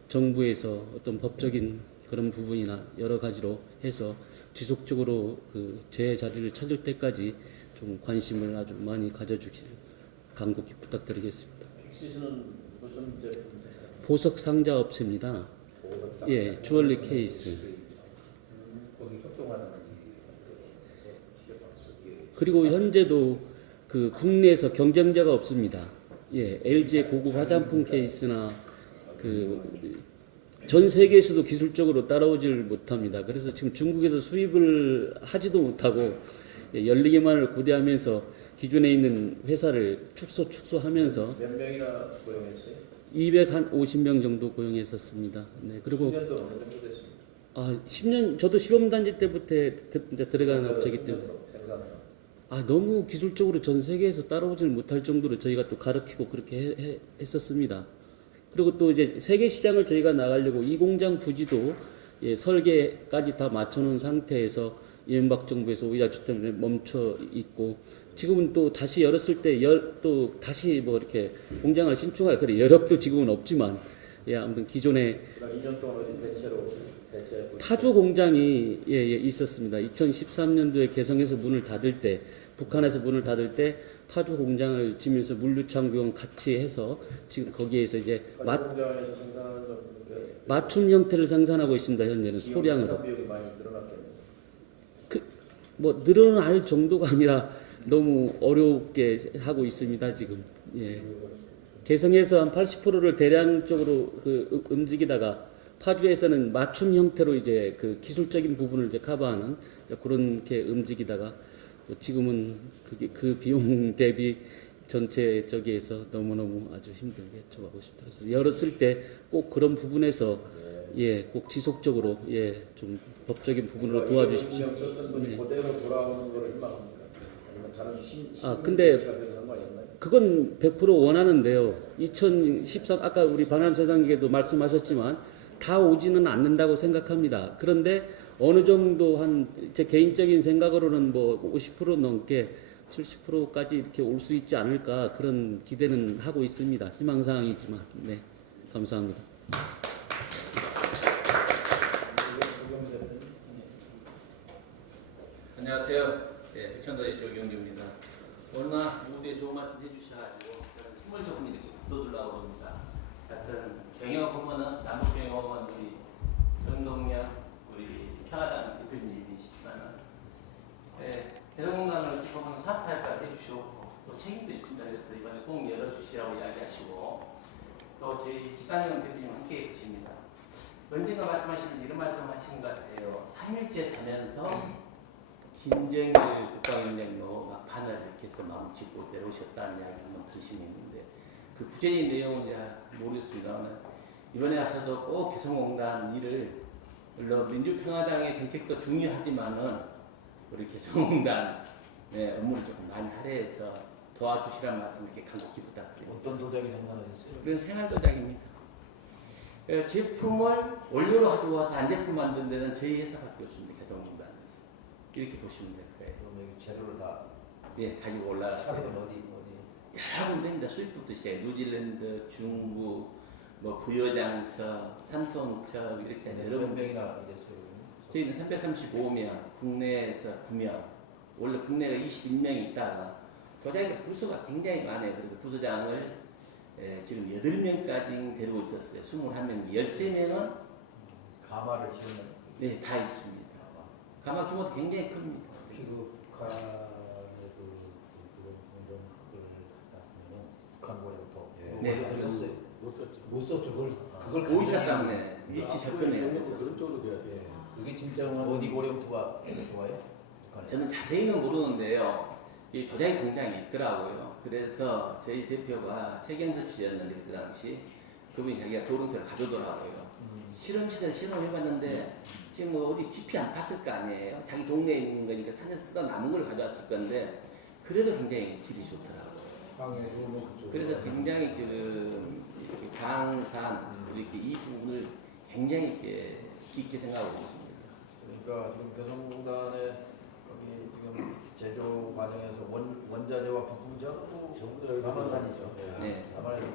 정부에서 어떤 법적인 그런 부분이나 여러 가지로 해서 지속적으로 그 제 자리를 찾을 때까지 좀 관심을 아주 많이 가져주길 간곡히 부탁드리겠습니다. 픽시스는 무슨 제품? 보석 상자 업체입니다. 예, 주얼리 케이스. 거기 협동하는 그리고 현재도 그 국내에서 경쟁자가 없습니다. 예, LG의 고급 화장품 케이스나 그 전 세계에서도 기술적으로 따라오질 못합니다. 그래서 지금 중국에서 수입을 하지도 못하고 열리기만을 고대하면서 기존에 있는 회사를 축소하면서 몇 명이나 고용했어요? 250명 정도 고용했었습니다. 네, 그리고 10년 동안 어느 정도 됐습니까? 10년 저도 시범단지 때부터 이제 들어가는 업체이기 때문에 너무 기술적으로 전 세계에서 따라오질 못할 정도로 저희가 또 가르치고 그렇게 했었습니다. 그리고 또 이제 세계 시장을 저희가 나가려고 이 공장 부지도 설계까지 다 맞춰놓은 상태에서 이명박 정부에서 오히려 때문에 멈춰 있고 지금은 또 다시 열었을 때 또 다시 뭐 이렇게 공장을 신축할 그런 여력도 지금은 없지만 아무튼 기존에 2년 동안 어디 대체 파주 공장이 있었습니다. 2013년도에 개성에서 문을 닫을 때 북한에서 문을 닫을 때 파주 공장을 지면서 물류창고용 같이 해서 지금 거기에서 이제 공장에서 생산하는 건 맞춤 형태를 생산하고 있습니다. 현재는 소량으로. 비용이 많이 늘어났겠네요. 뭐 늘어날 정도가 아니라 너무 어렵게 하고 있습니다. 지금. 개성에서 한 80%를 대량적으로 움직이다가 파주에서는 맞춤 형태로 이제 그 기술적인 부분을 이제 커버하는 그렇게 움직이다가 지금은 그 비용 대비 전체 저기에서 너무너무 아주 힘들게 처하고 싶다. 그래서 열었을 때 꼭 그런 부분에서 꼭 지속적으로 좀 법적인 부분으로 도와주십시오. 그대로 돌아오는 걸 희망합니다. 아니면 다른 근데 그건 100% 원하는데요. 2013 아까 우리 반환 소장님께도 말씀하셨지만 다 오지는 않는다고 생각합니다. 그런데 어느 정도 제 개인적인 생각으로는 뭐 50% 넘게 70%까지 이렇게 올 수 있지 않을까 그런 기대는 하고 있습니다. 희망사항이지만 감사합니다. 안녕하세요. 백천도의 조경주입니다. 오늘 무대에 좋은 말씀 해주셔가지고 힘을 조금 이렇게 돋으려고 합니다. 하여튼 경영학부문은 남북경영학원 우리 정동영 우리 평화당 대표님이시지만 개성공단을 조금 사업할까 해주시고 또 책임도 있습니다. 그래서 이번에 꼭 열어주시라고 이야기하시고 또 저희 신한영 대표님 함께 계십니다. 언젠가 말씀하시는 이런 말씀하신 것 같아요. 3일째 사면서 김정일 국방위원장도 막판을 이렇게 해서 마음 짓고 내려오셨다는 이야기 한번 들으신 게 있는데 그 구체적인 내용은 제가 모르겠습니다만 이번에 와서도 꼭 개성공단 일을 물론 민주평화당의 정책도 중요하지만은 우리 개성공단 업무를 조금 많이 할애해서 도와주시라는 말씀 이렇게 간곡히 부탁드립니다. 어떤 도자기 생산하셨어요? 그런 생활 도자기입니다. 제품을 원료로 가지고 와서 안제품 만드는 데는 저희 회사밖에 없습니다. 개성공단에서. 이렇게 보시면 될 거예요. 그럼 여기 재료를 다 가지고 올라갔어요. 차는 어디? 여러 군데입니다. 수입부터 시작해 뉴질랜드, 중국, 뭐 부여장서, 삼통첩 이렇게 여러 몇 군데 명이나 계셨어요? 저희는 334명, 국내에서 9명, 원래 국내가 21명이 있다가 도자기가 부서가 굉장히 많아요. 그래서 부서장을 지금 8명까지 데리고 있었어요. 21명, 13명은 가마를 치는 네, 다 있습니다. 가마 규모도 굉장히 큽니다. 특히 그 북한의 그런 걸 갖다 하면은 북한 고령토 네. 하셨어요? 못 썼죠. 그걸 오이사 때문에 일치 접근을 해야 됐었어요. 그런 쪽으로 돼야 돼. 예. 그게 진짜 어디 고령토가 좋아요? 북한에? 저는 자세히는 모르는데요. 이 도자기 공장이 있더라고요. 그래서 저희 대표가 최경섭 씨였는데 그 당시 그분이 자기가 도롱토를 가져오더라고요. 실험실에서 실험해봤는데 지금 뭐 어디 깊이 안 팠을 거 아니에요. 자기 동네에 있는 거니까 산에서 쓰다 남은 걸 가져왔을 건데 그래도 굉장히 질이 좋더라고요. 방에서 뭐 그쪽. 그래서 굉장히 지금 이렇게 방산 이렇게 이 부분을 굉장히 이렇게 깊게 생각하고 있습니다. 그러니까 지금 개성공단에 여기 지금 제조 과정에서 원자재와 부품자도 전부 다 남한산이죠. 네. 남한에서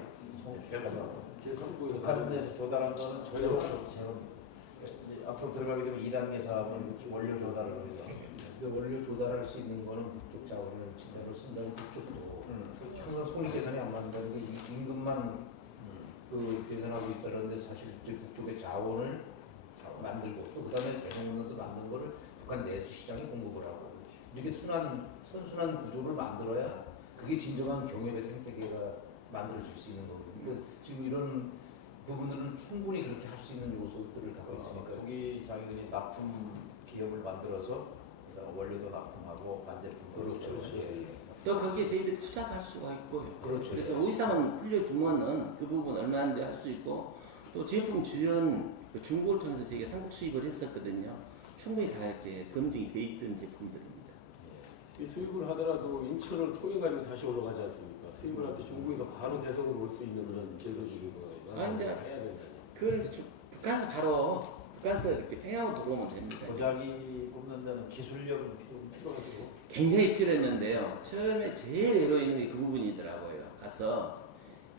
송출하고 제3부에서 북한에서 조달한 거는 저희로 앞으로 들어가게 되면 2단계 사업은 이렇게 원료 조달을 위해서 원료 조달할 수 있는 거는 북쪽 자원을 제대로 쓴다는 북쪽도 항상 손익 계산이 안 맞는다는데 임금만 그 계산하고 있다는데 사실 북쪽의 자원을 만들고 또 그다음에 개성공단에서 만든 거를 북한 내수 시장에 공급을 하고 이렇게 선순환 구조를 만들어야 그게 진정한 경협의 생태계가 만들어질 수 있는 거거든요. 그러니까 지금 이런 부분들은 충분히 그렇게 할 수 있는 요소들을 갖고 있으니까 거기 자기들이 납품 기업을 만들어서 원료도 납품하고 반제품 그렇죠. 예, 예. 또 거기에 저희들이 투자도 할 수가 있고요. 그렇죠. 그래서 의사만 풀려주면은 그 부분 얼마인지 할 수 있고 또 제품 지원 그 중국을 통해서 저희가 상국 수입을 했었거든요. 충분히 다 이렇게 검증이 돼 있던 제품들입니다. 이 수입을 하더라도 인천을 통해 가지고 다시 올라가지 않습니까? 수입을 할 때 중국에서 바로 대성으로 올 수 있는 그런 제도적인 거가 아니, 근데 해야 된다. 그걸 이제 북한에서 바로 북한에서 이렇게 팽하고 들어오면 됩니다. 도자기 굽는 데는 기술력은 필요하고 굉장히 필요했는데요. 처음에 제일 어려운 게 그 부분이더라고요. 가서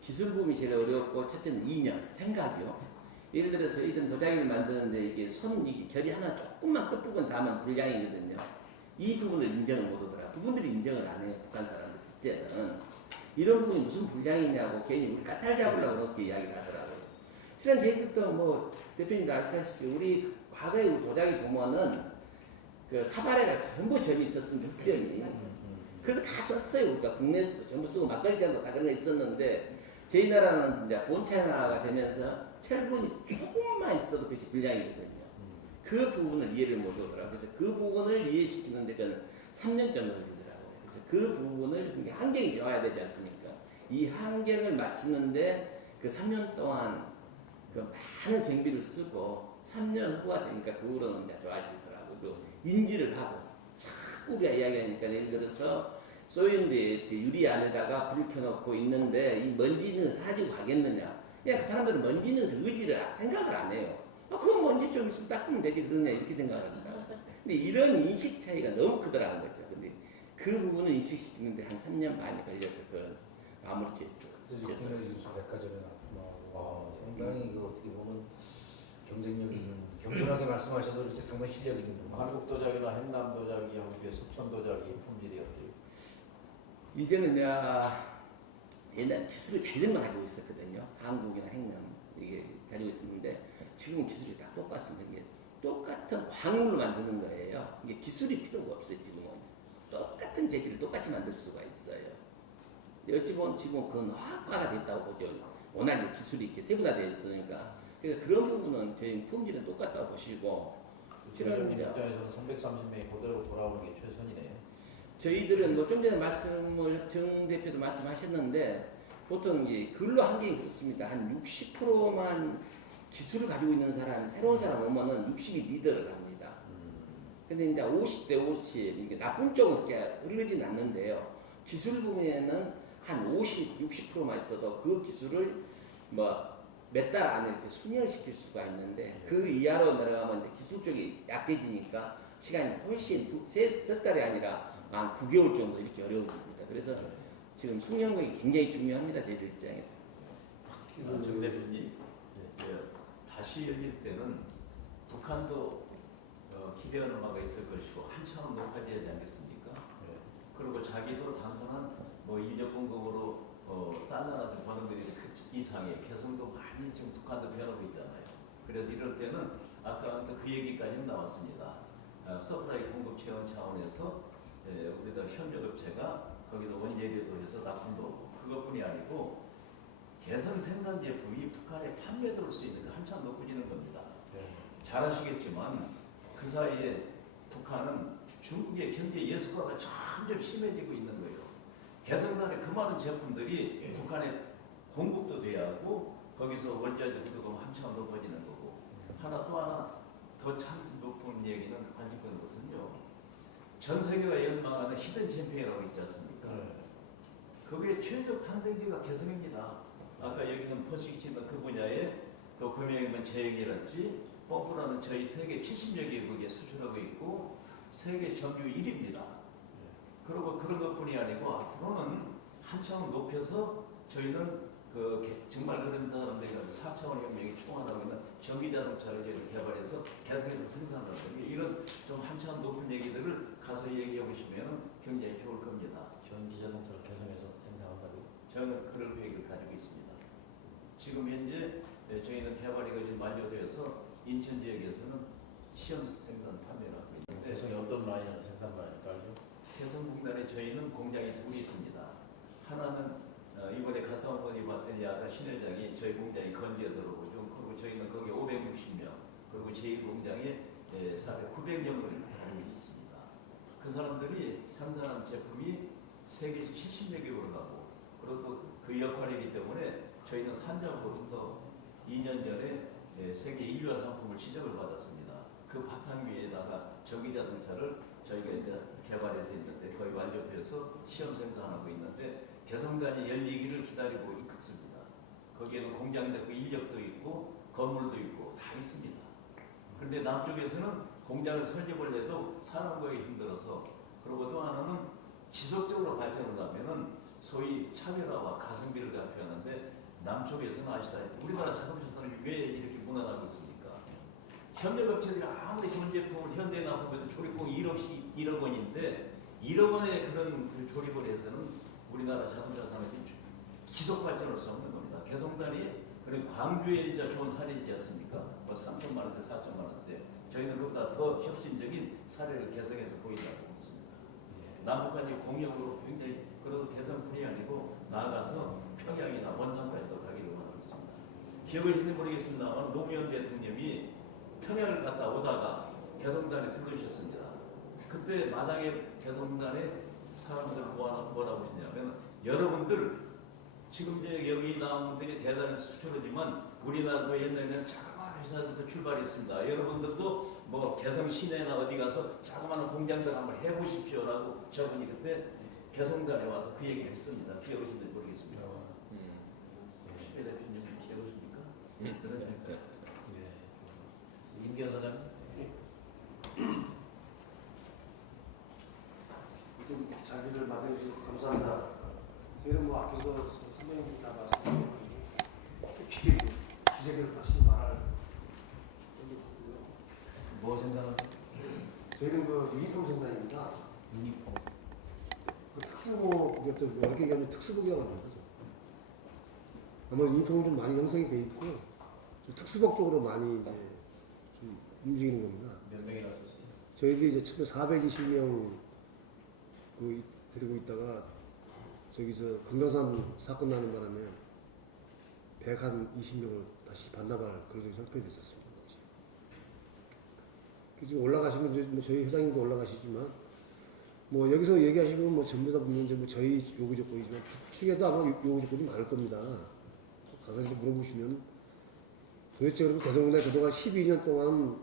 기술 부분이 제일 어려웠고 첫째는 2년 생각이요. 예를 들어 저희들은 도자기를 만드는데 이게 이게 결이 하나 조금만 끝부분 닿으면 불량이거든요. 이 부분을 인정을 못 하더라. 그분들이 인정을 안 해요. 북한 사람들 실제는 이런 부분이 무슨 불량이냐고 괜히 우리 까탈 잡으려고 그렇게 이야기를 하더라고요. 실은 저희들도 뭐 대표님도 아시다시피 우리 과거에 도자기 보면은 그 사발에가 전부 점이 있었으면 6점이 그거 다 썼어요. 우리가 국내에서도 전부 쓰고 막걸리장도 다 그런 거 있었는데 저희 나라는 이제 본체화가 되면서 철분이 조금만 있어도 그것이 불량이거든요. 그 부분을 이해를 못 하더라고요. 그래서 그 부분을 이해시키는데 그는 3년 정도 걸리더라고요. 그래서 그 부분을 환경이 좋아야 되지 않습니까? 이 환경을 맞추는데 그 3년 동안 그 많은 경비를 쓰고 3년 후가 되니까 그 후로는 이제 좋아지더라고요. 또 인지를 하고 자꾸 우리가 이야기하니까 예를 들어서 소인데 유리 안에다가 불을 켜놓고 있는데 이 먼지 있는 거 사가지고 가겠느냐? 그냥 그 사람들은 먼지 있는 것을 의지를 생각을 안 해요. 그건 먼지 좀 있으면 닦으면 되지 그러냐 이렇게 생각합니다. 근데 이런 인식 차이가 너무 크더라는 거죠. 근데 그 부분을 인식시키는데 한 3년 반이 걸려서 그 마무리 지었죠. 국내유수 백화점에 납품하고 상당히 그 어떻게 보면 경쟁력 있는 겸손하게 말씀하셔서 그렇지 상당히 실력 있는 분. 한국 도자기나 hen남 도자기, 한국의 석천 도자기 품질이 어때요? 이제는 내가 옛날 기술을 제대로 가지고 있었거든요. 한국이나 행남 이게 가지고 있었는데 지금 기술이 다 똑같습니다. 이게 똑같은 광물로 만드는 거예요. 이게 기술이 필요가 없어요. 지금은 똑같은 재질을 똑같이 만들 수가 있어요. 어찌 보면 지금 그 노학과가 됐다고 보죠. 워낙 기술이 이렇게 세분화되어 있으니까. 그러니까 그런 부분은 저희 품질은 똑같다고 보시고 실장님 입장에서는 330명이 그대로 돌아오는 게 최선이네요. 저희들은 뭐 좀 전에 말씀을 정 대표도 말씀하셨는데 보통 이제 근로 환경이 그렇습니다. 한 60%만 기술을 가지고 있는 사람, 새로운 사람 오면은 60이 리더를 합니다. 근데 이제 50대 50, 이게 나쁜 쪽은 이렇게 흐르진 않는데요. 기술 부분에는 한 50, 60%만 있어도 그 기술을 뭐 몇 달 안에 이렇게 순혈시킬 수가 있는데 그 이하로 내려가면 이제 기술 쪽이 약해지니까 시간이 훨씬 석 달이 아니라 한 9개월 정도 이렇게 어려워집니다. 그래서 지금 숙련공이 굉장히 중요합니다. 저희들 입장에서. 정 대표님, 다시 열릴 때는 북한도 기대하는 바가 있을 것이고 한참 높아져야 되지 않겠습니까? 그리고 자기도 단순한 뭐 인력 공급으로 딴 나라들 버는들이 그 이상의 개성도 많이 지금 북한도 변하고 있잖아요. 그래서 이럴 때는 아까 그 얘기까지는 나왔습니다. 서플라이 공급 체험 차원에서 우리가 협력업체가 거기서 원재료도 해서 납품도 하고 그것뿐이 아니고 개성 생산 제품이 북한에 판매될 수 있는 게 한참 높아지는 겁니다. 잘 아시겠지만 그 사이에 북한은 중국의 경제 예술화가 점점 심해지고 있는 거예요. 개성산의 그 많은 제품들이 북한에 공급도 돼야 하고 거기서 원자재 부족은 한참 높아지는 거고 또 하나 더 참 높은 얘기는 관심 있는 것은요. 전 세계가 연망하는 히든 챔피언이라고 있지 않습니까? 그게 최적 탄생지가 개성입니다. 아까 여기는 퍼식치는 그 분야에 또 금형이면 제형이랄지 펌프라는 저희 세계 70여 개국에 수출하고 있고 세계 점유 1위입니다. 그리고 그런 것뿐이 아니고 앞으로는 한참 높여서 저희는 정말 그런 사람들이 4차원 혁명이 충원하고 있는 전기자동차를 개발해서 개성에서 생산하는 이런 좀 한참 높은 얘기들을 가서 얘기해 보시면 굉장히 좋을 겁니다. 전기자동차를 개성에서 생산한다고? 저는 그런 계획을 가지고 있습니다. 지금 현재 저희는 개발이 지금 완료되어서 인천 지역에서는 시험 생산 판매를 하고 있는데 개성에 어떤 라인을 생산 라인일까 알죠? 개성공단에 저희는 공장이 둘이 있습니다. 하나는 이번에 갔다 온 분이 봤더니 아까 신 회장이 저희 공장이 건지에 들어오죠. 그리고 저희는 거기 560명 그리고 제1공장에 900명을 가지고 있었습니다. 그 사람들이 생산한 제품이 세계 70여 개국을 가고 그리고 그 역할이기 때문에 저희는 산자부로부터 2년 전에 세계 1위 상품을 지정을 받았습니다. 그 바탕 위에다가 전기자동차를 저희가 이제 개발해서 있는데 거의 완료해서 시험 생산하고 있는데 개성단이 열리기를 기다리고 있습니다. 거기에는 공장도 있고 인력도 있고 건물도 있고 다 있습니다. 그런데 남쪽에서는 공장을 설립을 해도 사람 구하기 힘들어서 그리고 또 하나는 지속적으로 발전을 하면은 소위 차별화와 가성비를 갖춰하는데 남쪽에서는 아시다시피 우리나라 자동차 산업이 왜 이렇게 무난하고 있습니까? 협력업체들이 아무리 좋은 제품을 현대에 납품해도 조립공이 1억 원인데 1억 원의 그런 조립을 해서는 우리나라 자동차 산업이 지속 발전할 수 없는 겁니다. 개성단이 그리고 광주에 이제 좋은 사례이지 않습니까? 뭐 3천만 원대, 4천만 원대. 저희는 그보다 더 혁신적인 사례를 개성해서 보이자고 있습니다. 남북한이 공역으로 굉장히 그래도 개성뿐이 아니고 나아가서 평양이나 원산까지도 가기를 원하고 있습니다. 기억하시는지 모르겠습니다만 노무현 대통령이 평양을 갔다 오다가 개성단에 들르셨습니다. 그때 마당에 개성단에 사람들 뭐라고 하시냐면 여러분들 지금 이제 여기 나온 분들이 대단히 수출하지만 우리나라도 옛날에는 자그마한 회사들부터 출발했습니다. 여러분들도 뭐 개성 시내나 어디 가서 자그마한 공장들 한번 해보십시오라고 저분이 그때 개성단에 와서 그 얘기를 했습니다. 기억하시는지 모르겠습니다. 시 대표님 기억하십니까? 들으십니까? 임기현 사장님. 자리를 마련해주셔서 감사합니다. 저희는 뭐 앞에서 선배님이 다 말씀하신 기재에서 다시 말할 없고요. 뭐 생산하죠? 저희는 그 유니폼 생산입니다. 유니폼. 그 특수복, 넓게 얘기하면 특수복이라고 하는 거죠. 아마 유니폼은 좀 많이 형성이 돼 있고 좀 특수복 쪽으로 많이 이제 좀 움직이는 겁니다. 몇 명이나 썼어요? 저희들이 이제 처음에 420명 데리고 있다가 저기서 금강산 사건 나는 바람에 120명을 다시 반납할 그런 형편이 있었습니다. 지금 올라가시면 이제 뭐 저희 회장님도 올라가시지만 뭐 여기서 얘기하시면 뭐 전부 다 보면 이제 뭐 저희 요구 조건이지만 북측에도 아마 요구 조건이 많을 겁니다. 가서 이제 물어보시면 도대체 그럼 개성공단 그동안 12년 동안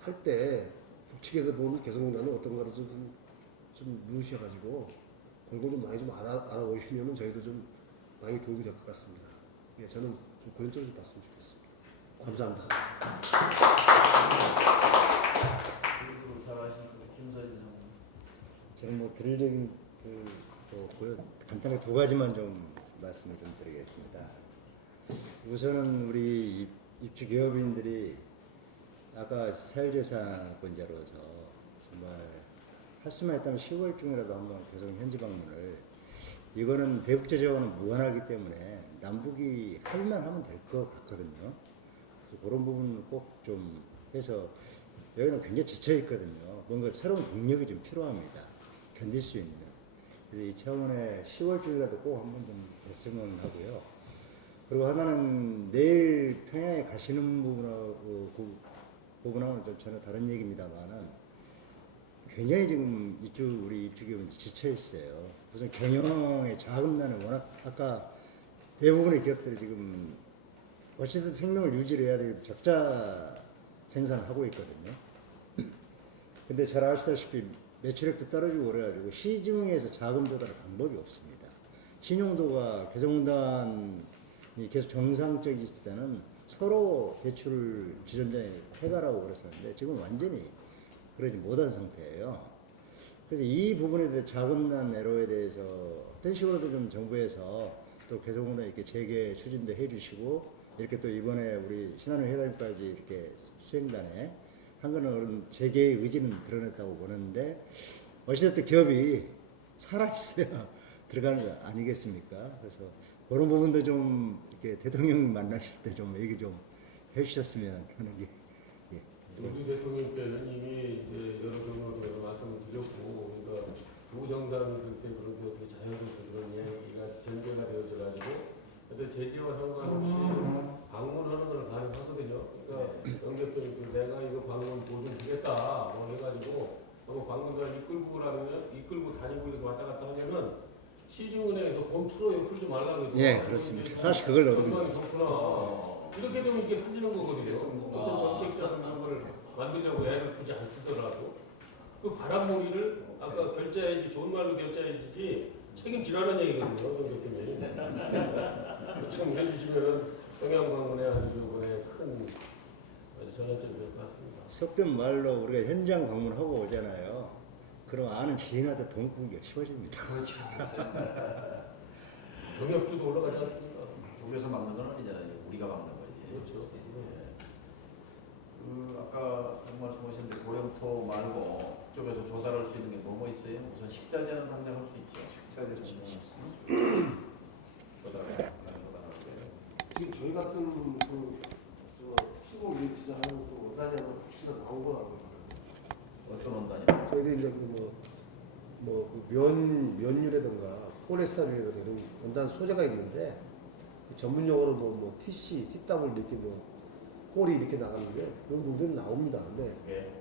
할 때 북측에서 본 개성공단은 어떤가를 좀 물으셔가지고 그런 걸 좀 많이 좀 알아보시면은 저희도 좀 많이 도움이 될 것 같습니다. 예, 저는 좀 그런 쪽으로 좀 봤으면 좋겠습니다. 감사합니다. 저는 뭐 들을적인 거 없고요. 간단하게 두 가지만 좀 말씀을 좀 드리겠습니다. 우선은 우리 입주 기업인들이 아까 사유재산권자로서 정말 할 수만 있다면 10월 중이라도 한번 계속 현지 방문을, 이거는 대북제 재원은 무한하기 때문에 남북이 할만 하면 될 것 같거든요. 그래서 그런 부분을 꼭 좀 해서, 여기는 굉장히 지쳐 있거든요. 뭔가 새로운 동력이 좀 필요합니다. 견딜 수 있는. 그래서 이 차원에 10월 중이라도 꼭 한번 좀 됐으면 하고요. 그리고 하나는 내일 평양에 가시는 부분하고는 좀 전혀 다른 얘기입니다만은, 굉장히 지금 우리 입주기업은 지쳐 있어요. 우선 경영의 자금난을 워낙, 아까 대부분의 기업들이 지금 어쨌든 생명을 유지를 해야 되고 적자 생산을 하고 있거든요. 근데 잘 아시다시피 매출액도 떨어지고 그래가지고 시중에서 자금 조달할 방법이 없습니다. 신용도가 개성공단이 계속 정상적이 있을 때는 서로 대출 지점장에 해가라고 그랬었는데 지금 완전히 그러지 못한 상태예요. 그래서 이 부분에 대해 자금난 애로에 대해서 어떤 식으로도 좀 정부에서 또 개성공단 이렇게 재개 추진도 해주시고, 이렇게 또 이번에 우리 신한우 회장님까지 이렇게 수행단에 한 거는 재개의 의지는 드러냈다고 보는데, 어찌됐든 기업이 살아있어야 들어가는 거 아니겠습니까? 그래서 그런 부분도 좀 이렇게 대통령 만나실 때 좀 얘기 좀 해주셨으면 하는 게. 예. 우리 대통령께는 이미 여러 경우로 말씀을 드렸고, 그러니까 부정당 있을 때 그렇게 어떻게 자연스럽게 그런 이야기가 전제가 되어져가지고, 근데 제지와 상관없이 방문하는 걸 가능하거든요. 그러니까 영 대표님, 내가 이거 방문 보증 주겠다 뭐 해가지고 방문자를 이끌고 다니고 이렇게 왔다 갔다 하면은 시중은행에서 돈 풀어요, 풀지 말라고 해도. 예, 그렇습니다. 사실 그걸 전망이 좋구나. 이렇게 되면 이게 살리는 거거든요. 어떤 정책자는 이런 걸 만들려고 애를 굳이 안 쓰더라도 그 바람몰이를 아까 결제해야지, 좋은 말로 결제해야지 책임지라는 얘기거든요. 영 대표님이. 좀 해주시면은 평양 방문에 아주 이번에 큰 전환점이 될 것 같습니다. 속된 말로 우리가 현장 방문하고 오잖아요. 그럼 아는 지인한테 돈 꾸기가 쉬워집니다. 그렇죠. 경력주도 올라가지 않습니까? 독일에서 막는 건 아니잖아요. 우리가 막는 거지. 그렇죠. 아까 말씀하셨는데 고령토 말고 그쪽에서 조달할 수 있는 게 뭐 있어요? 우선 식자재는 당장 할 수 있죠. 식자재 조달해. 지금 저희 같은 수공 일치자하는 그 원단이하고 혹시나 나온 거라고요. 어떤 원단이요? 저희들 이제 면유라든가 폴리에스테르라든가 이런 원단 소재가 있는데 전문 용어로 뭐 TC, TW 이렇게 폴이 이렇게 나가는데 그런 부분들이 나옵니다. 근데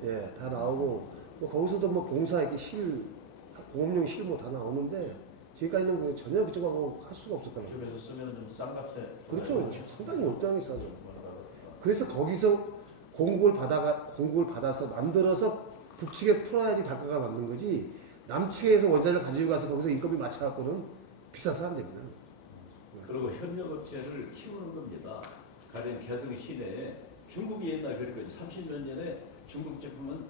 예, 다 나오고 거기서도 봉사 이렇게 공업용 실 다 나오는데 지금까지는 전혀 그쪽하고 할 수가 없었다는 거죠. 집에서 쓰면 좀 싼 값에. 그렇죠. 상당히 월등히 싸죠. 그래서 거기서 공급을 받아서 만들어서 북측에 풀어야지 단가가 맞는 거지, 남측에서 원자재를 가지고 가서 거기서 인건비 맞춰갖고는 비싸서 안 됩니다. 그리고 협력업체를 키우는 겁니다. 가령 개성 시내에 중국이 옛날 그랬거든요. 30년 전에 중국 제품은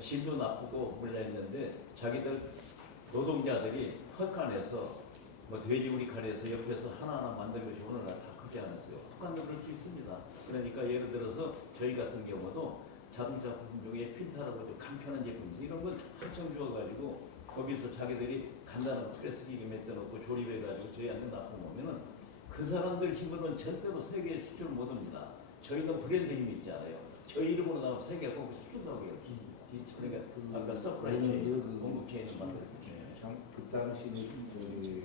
질도 나쁘고 몰라있는데 자기들 노동자들이 헛간에서 돼지우리 칸에서 옆에서 하나하나 만들고 싶으면 다 그렇게 안 했어요. 헛간도 그럴 수 있습니다. 그러니까 예를 들어서 저희 같은 경우도 자동차 부품 중에 퀼타라고 좀 간편한 제품 이런 건 한정 주어가지고 거기서 자기들이 간단한 프레스기계 몇 대 넣고 조립해가지고 저희한테 납품하면은 그 사람들 힘으로는 절대로 세계에 수출 못합니다. 저희는 브랜드 힘이 있잖아요. 저희 이름으로 나오면 세계가 거기 수출하고 해요. 그러니까 아까 서프라이 체인, 공급 체인을 만들었죠. 그 당시 저기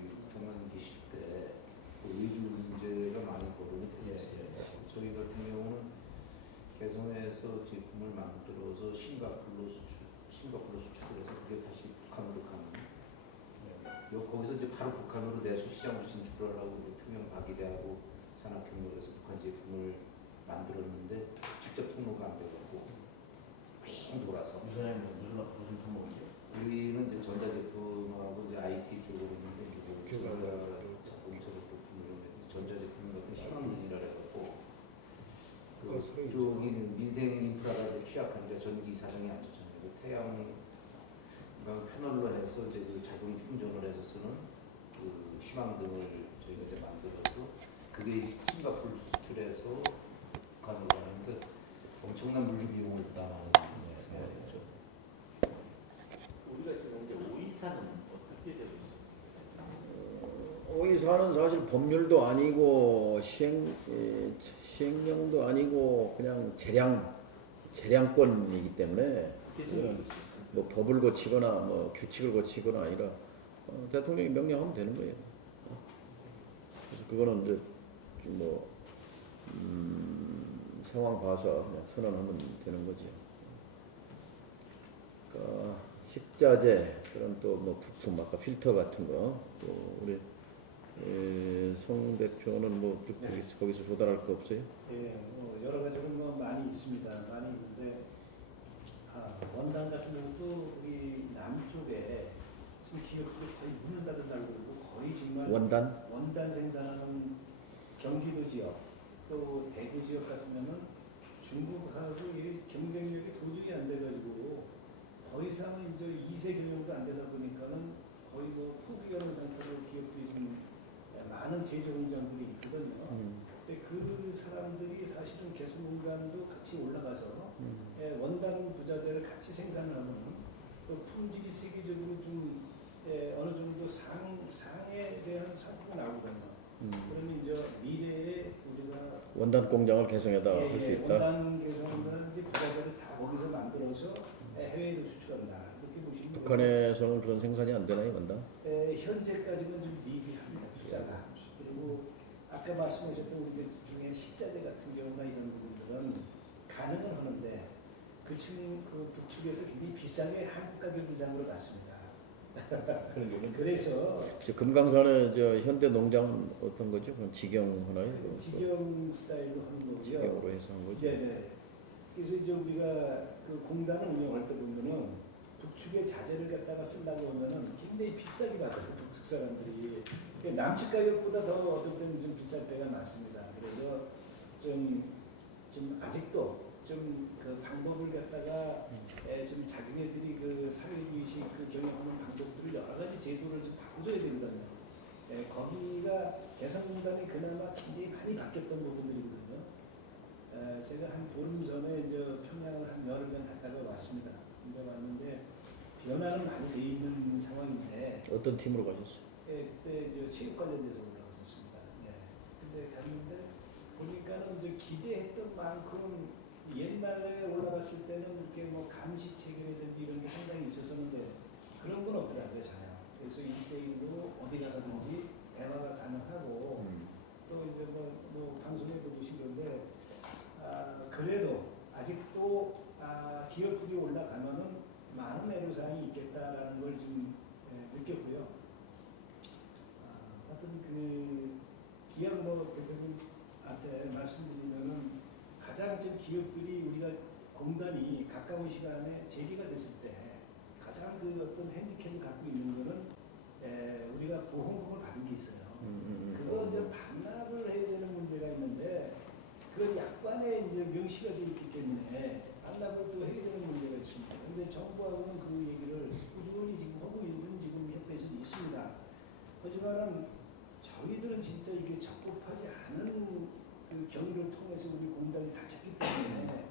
바로 북한으로 내수 시장을 진출을 하고 평양 박이대하고 산학협력에서 북한 제품을 만들었는데 직접 통로가 안 되고 빙 돌아서 유선에 무슨 품목이죠? 우리는 이제 전자제품하고 이제 IT 쪽으로 있는데 이제 자동차 제품으로 전자제품 같은 희망전이라 해갖고 그쪽이 민생 인프라가 이제 취약한데 전기 사정이 안 좋잖아요. 그 태양 패널로 해서 이제 그 자동 충전을 해서 쓰는 그 희망등을 저희가 이제 만들어서 그게 싱가포르 수출해서 북한으로 가는데 엄청난 물류 비용을 부담하는 생각이죠. 우리가 지금 이제 오이사는 어떻게 되고 있습니까? 오이사는 사실 법률도 아니고 시행령도 아니고 그냥 재량권이기 때문에 뭐 법을 고치거나 뭐 규칙을 고치거나 아니라 대통령이 명령하면 되는 거예요. 그래서 그거는 이제 뭐 상황 봐서 그냥 선언하면 되는 거죠. 그러니까 식자재 그런 또 뭐 부품 아까 필터 같은 거 또 우리 송 대표는 뭐 거기서 조달할 거 없어요? 예, 여러 가지로 뭐 많이 있습니다. 많이 있는데 원단 같은 경우도 우리 남쪽에 지금 기업들이 거의 문을 닫는다고 그러고 거의 정말 원단 생산하는 경기도 지역 또 대구 지역 같은 경우는 중국하고 경쟁력이 도저히 안 돼가지고 더 이상은 이제 2세 경영도 안 되다 보니까는 거의 뭐 포기하는 상태로 기업들이 지금 많은 제조 공장들이 있거든요. 근데 그 사람들이 사실은 개수 공간도 같이 올라가서 원단 부자재를 같이 생산을 하면 또 품질이 세계적으로 좀 어느 정도 상에 대한 상품이 나오거든요. 그러면 이제 미래에 우리가 원단 공장을 개성해다 할 수 있다. 원단 개성이나 이제 부자재를 다 거기서 만들어서 해외에도 수출한다. 이렇게 보시면 북한에서는 그런 생산이 안 되나요, 원단? 현재까지는 좀 미비합니다. 투자가. 그리고 아까 말씀하셨던 우리 중에 식자재 같은 경우나 이런 부분들은 가능은 하는데 그 북측에서 굉장히 비싸게 한국 가격 이상으로 갔습니다. 그래서 금강산의 현대 농장 어떤 거죠? 그럼 직영 하나요? 직영 스타일로 하는 거고요. 직영으로 해서 한 거죠. 네네. 그래서 이제 우리가 그 공단을 운영할 때 보면은 북측의 자재를 갖다가 쓴다고 하면은 굉장히 비싸게 받아요. 북측 사람들이. 남측 가격보다 더 어떤 때는 좀 비쌀 때가 많습니다. 그래서 좀 아직도 좀 그 방법을 갖다가 좀 자기네들이 그 사회주의식 그 경영하는 방법들을 여러 가지 제도를 좀 바꿔줘야 되거든요. 거기가 개성공단이 그나마 굉장히 많이 바뀌었던 부분들이거든요. 제가 한 보름 전에 이제 평양을 한 열흘간 갔다가 왔습니다. 근데 왔는데 변화는 많이 돼 있는 상황인데. 어떤 팀으로 가셨어요? 그때 이제 체육 관련돼서 올라갔었습니다. 근데 갔는데 보니까는 이제 기대했던 만큼 옛날에 올라갔을 때는 이렇게 뭐 감시 체계라든지 이런 게 상당히 있었었는데 그런 건 없더라고요, 전혀. 그래서 1대1로 어디 가서든지 대화가 가능하고 또 이제 뭐 방송에도 보신 건데 그래도 아직도 기업들이 올라가면은 많은 애로사항이 있겠다라는 걸 좀 느꼈고요. 하여튼 그 기업 대표님한테 말씀드리면은 가장 지금 기업들이 우리가 공단이 가까운 시간에 재개가 됐을 때 가장 그 어떤 핸디캡을 갖고 있는 거는 우리가 보험금을 받은 게 있어요. 그거 이제 반납을 해야 되는 문제가 있는데 그건 약관에 이제 명시가 되어 있기 때문에 반납을 또 해야 되는 문제가 있습니다. 그런데 정부하고는 그 얘기를 꾸준히 지금 하고 있는 지금 협회에서 있습니다. 하지만은 저희들은 진짜 이게 적법하지 않은 그 경위를 통해서 우리 공단이 다쳤기 때문에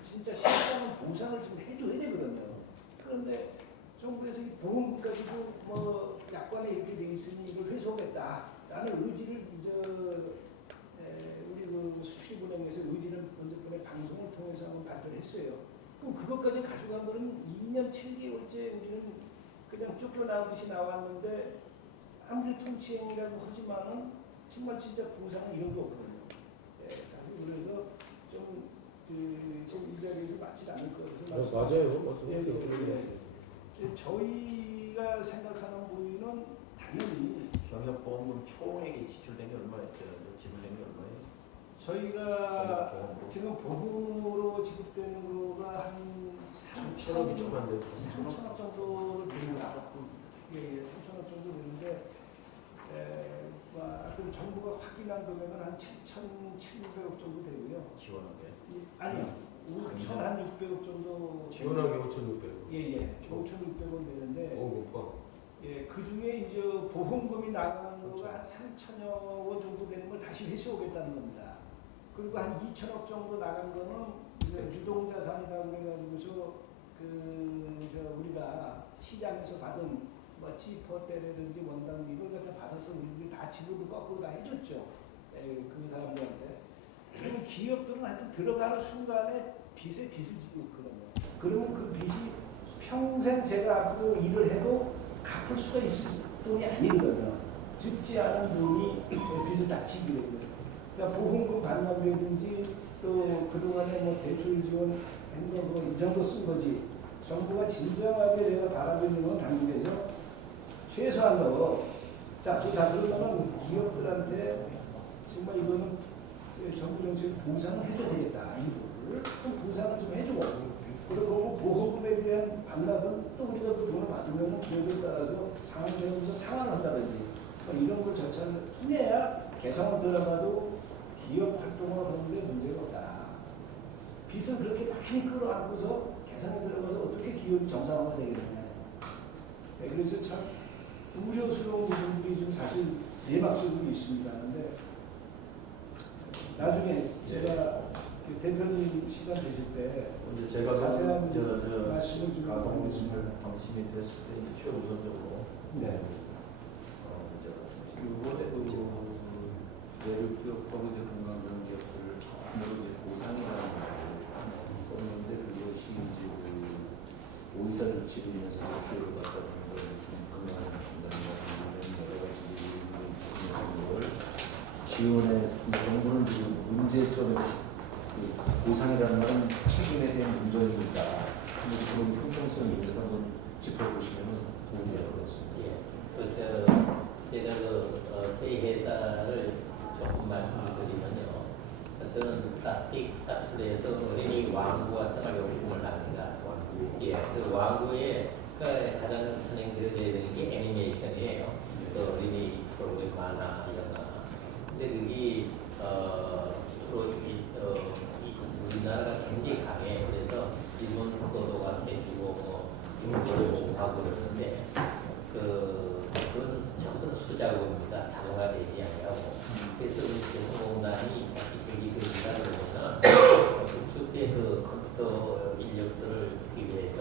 진짜 실상은 보상을 좀 해줘야 되거든요. 그런데 정부에서 이 보험금까지도 뭐 약관에 이렇게 돼 있으니 이걸 회수하겠다라는 의지를 이제 우리 그 수출입은행에서 의지를 먼저번에 방송을 통해서 한번 발표를 했어요. 그럼 그것까지 가져간 거는 2년 7개월째 우리는 그냥 쫓겨나오듯이 나왔는데 아무리 통치행위라고 하지만은 정말 진짜 보상은 이런 거 없거든요. 사실 그래서 좀 지금 이 자리에서 맞지 않을 거라고 맞아요. 저희가 생각하는 부위는 당연히 병역보험금 총액이 지출된 게 얼마였죠? 지불된 게 얼마예요? 저희가 지금 보험으로 지급되는 거가 한 3천억이 조금 안 돼요. 3천억 정도를 됩니다. 예, 3천억 정도 되는데 그 정부가 확인한 금액은 한 7,700억 정도 되고요. 지원한 게? 아니요. 5천 한 600억 정도. 지원한 게 5,600원. 예. 5,600원 되는데 예, 그 중에 이제 보험금이 나가는 거가 한 3천여 원 정도 되는 걸 다시 회수하겠다는 겁니다. 그리고 한 2천억 정도 나간 거는 이제 유동자산이라고 해가지고서 우리가 시장에서 받은 뭐 지퍼대라든지 원당 이걸 갖다 받아서 우리들이 다 지급을 거꾸로 다 해줬죠. 그 사람들한테. 그러면 기업들은 하여튼 들어가는 순간에 빚을 지급거든요. 그러면 그 빚이 평생 제가 앞으로 일을 해도 갚을 수가 있을 돈이 아니거든요. 적지 않은 돈이 빚을 다 지게 되고요. 그러니까 보험금 반납이라든지 또 그동안에 뭐 대출 지원 했던 거 이 정도 쓴 거지. 정부가 진정하게 내가 바라고 있는 건 단계에서 최소한으로 자, 다 그러면 기업들한테 정말 이거는 정부 정책 보상을 해줘야 되겠다. 이거를 좀 보상을 좀 해주고 그리고 보험금에 대한 반납은 또 우리가 그 돈을 받으면 기업에 따라서 상환되면서 상환한다든지 뭐 이런 걸 절차를 해내야 개성을 들어가도 기업 활동을 하는데 문제가 없다. 빚을 그렇게 많이 끌어안고서 개성에 들어가서 어떻게 기업이 정상화가 되겠느냐. 네, 그래서 참 우려스러운 부분들이 좀 사실 내막적으로 있습니다. 근데 나중에 제가 대표님 시간 되실 때 제가 자세한 말씀을 좀 가공기술 방침이 됐을 때 이제 최우선적으로 네. 이번에 내륙기업 거기대 금강산 기업들을 처음으로 이제 보상이라는 걸 썼는데 그것이 이제 오이사 조치를 위해서 기업을 갖다 놓은 걸좀 금강산 중단이나 여러 가지 걸 지원해서 정부는 지금 문제점에서 보상이라는 말은 책임에 대한 문제입니다. 그런 형평성이 있어서 한번 짚어보시면 도움이 될 것 같습니다. 예. 그래서 제가 저희 회사를 조금 말씀을 드리면요. 저는 플라스틱 사출에서 어린이 왕구와 생활용품을 합니다. 예. 그 왕구에 가장 선행되어져야 되는 게 애니메이션이에요. 그 어린이 프로그램 만화, 영화. 근데 그게 우리나라가 굉장히 강해. 그래서 일본 거도 가서 해주고 중국도 하고 그러는데 그건 전부 다 수작업입니다. 자동화 되지 않냐고. 그래서 우리 개성공단이 기술기술이다 그러면 북쪽의 그 컴퓨터 인력들을 위해서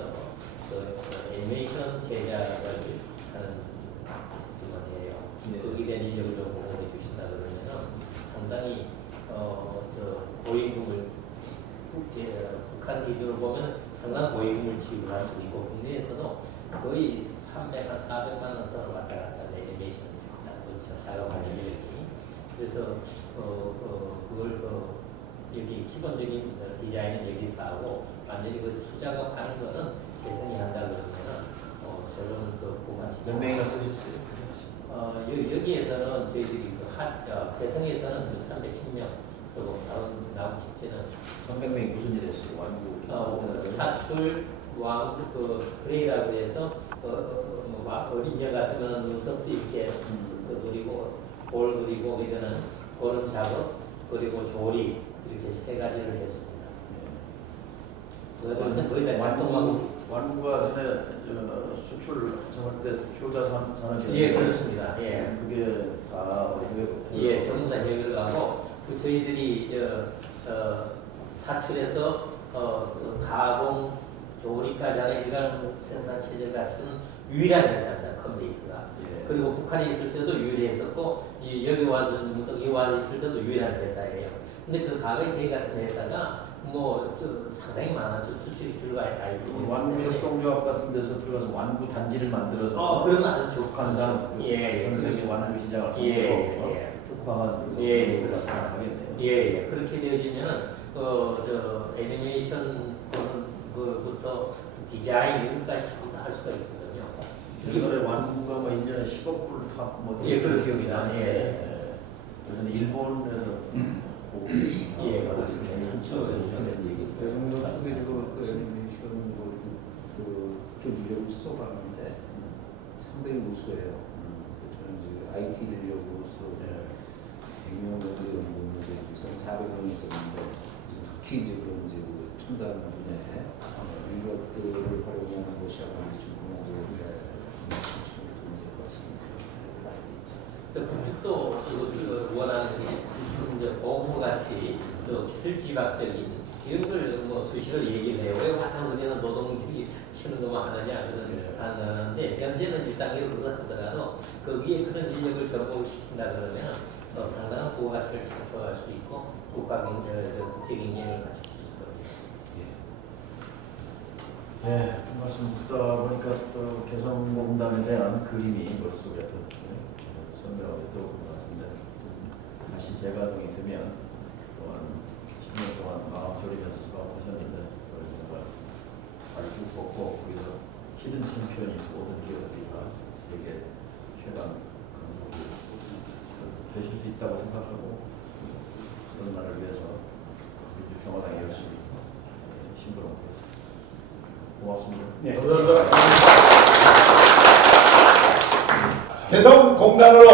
애니메이션 제작을 하는 시스템이에요. 거기에 대한 인력을 좀 공급해 주신다 그러면 상당히 보임금을 북한 기준으로 보면 상당한 보임금을 지불할 수 있고 국내에서도 거의 400만 원 선을 왔다 갔다 하는 애니메이션 작업하는 인력이 그래서 그걸 여기 기본적인 디자인은 여기서 하고 완전히 그 수작업 하는 거는 개성이 한다 그러면은 저는 몇 명이나 쓰셨어요? 여기에서는 저희들이 개성에서는 310명 그리고 나온 직제는 300명이 무슨 일 했어요? 완구 사출 스프레이라고 해서 어린이 같으면 눈썹도 이렇게 그리고 볼 그리고 이러는 그런 작업 그리고 조립 이렇게 세 가지를 했습니다. 그것은 거의 다 작동하고 완구가 전에 수출 정할 때 효자 산업이 예 그렇습니다. 예 그게 다 예 전부 다 해결하고 저희들이 사출에서 가공 조립까지 하는 일반 생산 체제 같은 유일한 회사입니다. 컴베이스가. 그리고 북한에 있을 때도 유일했었고 여기 와서 있을 때도 유일한 회사예요. 근데 그 과거에 저희 같은 회사가 상당히 많았죠. 수출이 줄과 IT. 완구 협동조합 같은 데서 들어가서 완구 단지를 만들어서 그런 거 아주 좋고 북한산 전 세계 완구 시장을 특화한 하겠네요. 그렇게 되어지면은 애니메이션 부터 디자인 이런까지 전부 다 할 수가 있거든요. 이번에 완구가 뭐 1년에 10억 불을 타뭐 예, 그렇습니다. 그래서 일본에서 예, 맞습니다. 대성령 초대적으로 그 애니메이션 좀 이력을 써봤는데 상당히 우수해요. 저는 이제 IT 인력으로서 100명 정도 연구원들이 우선 400명이 있었는데 특히 이제 그런 이제 그 첨단 분야에 이것들을 활용하는 것이 아마 지금 공학적으로 도움이 것 같습니다. 또 이거 원하는 게 이제 보험 같이 또 기술지박적인 이런 걸 뭐 수시로 얘기를 해요. 왜 화상 우리는 노동직이 치는 것만 하느냐 그런 하는데 현재는 1단계로 하더라도 거기에 그런 인력을 접목시킨다 그러면 상당한 부가가치를 창출할 수 있고 국가 국제 경쟁을 갖출 수 있을 겁니다. 네, 말씀 듣다 보니까 또 개성공단에 대한 그림이 머릿속에 더 선명하게 떠오르는 것 같습니다. 다시 재가동이 되면 또한 10년 동안 마음 졸이면서 사업하셨는데 그걸 발쭉 뻗고 거기서 히든 챔피언이 모든 기업들이가 세계 최강 강국이 되실 수 있다고 생각하고 그런 날을 위해서 민주평화당이 열심히 심부름 하겠습니다. 고맙습니다. 네. 개성공단으로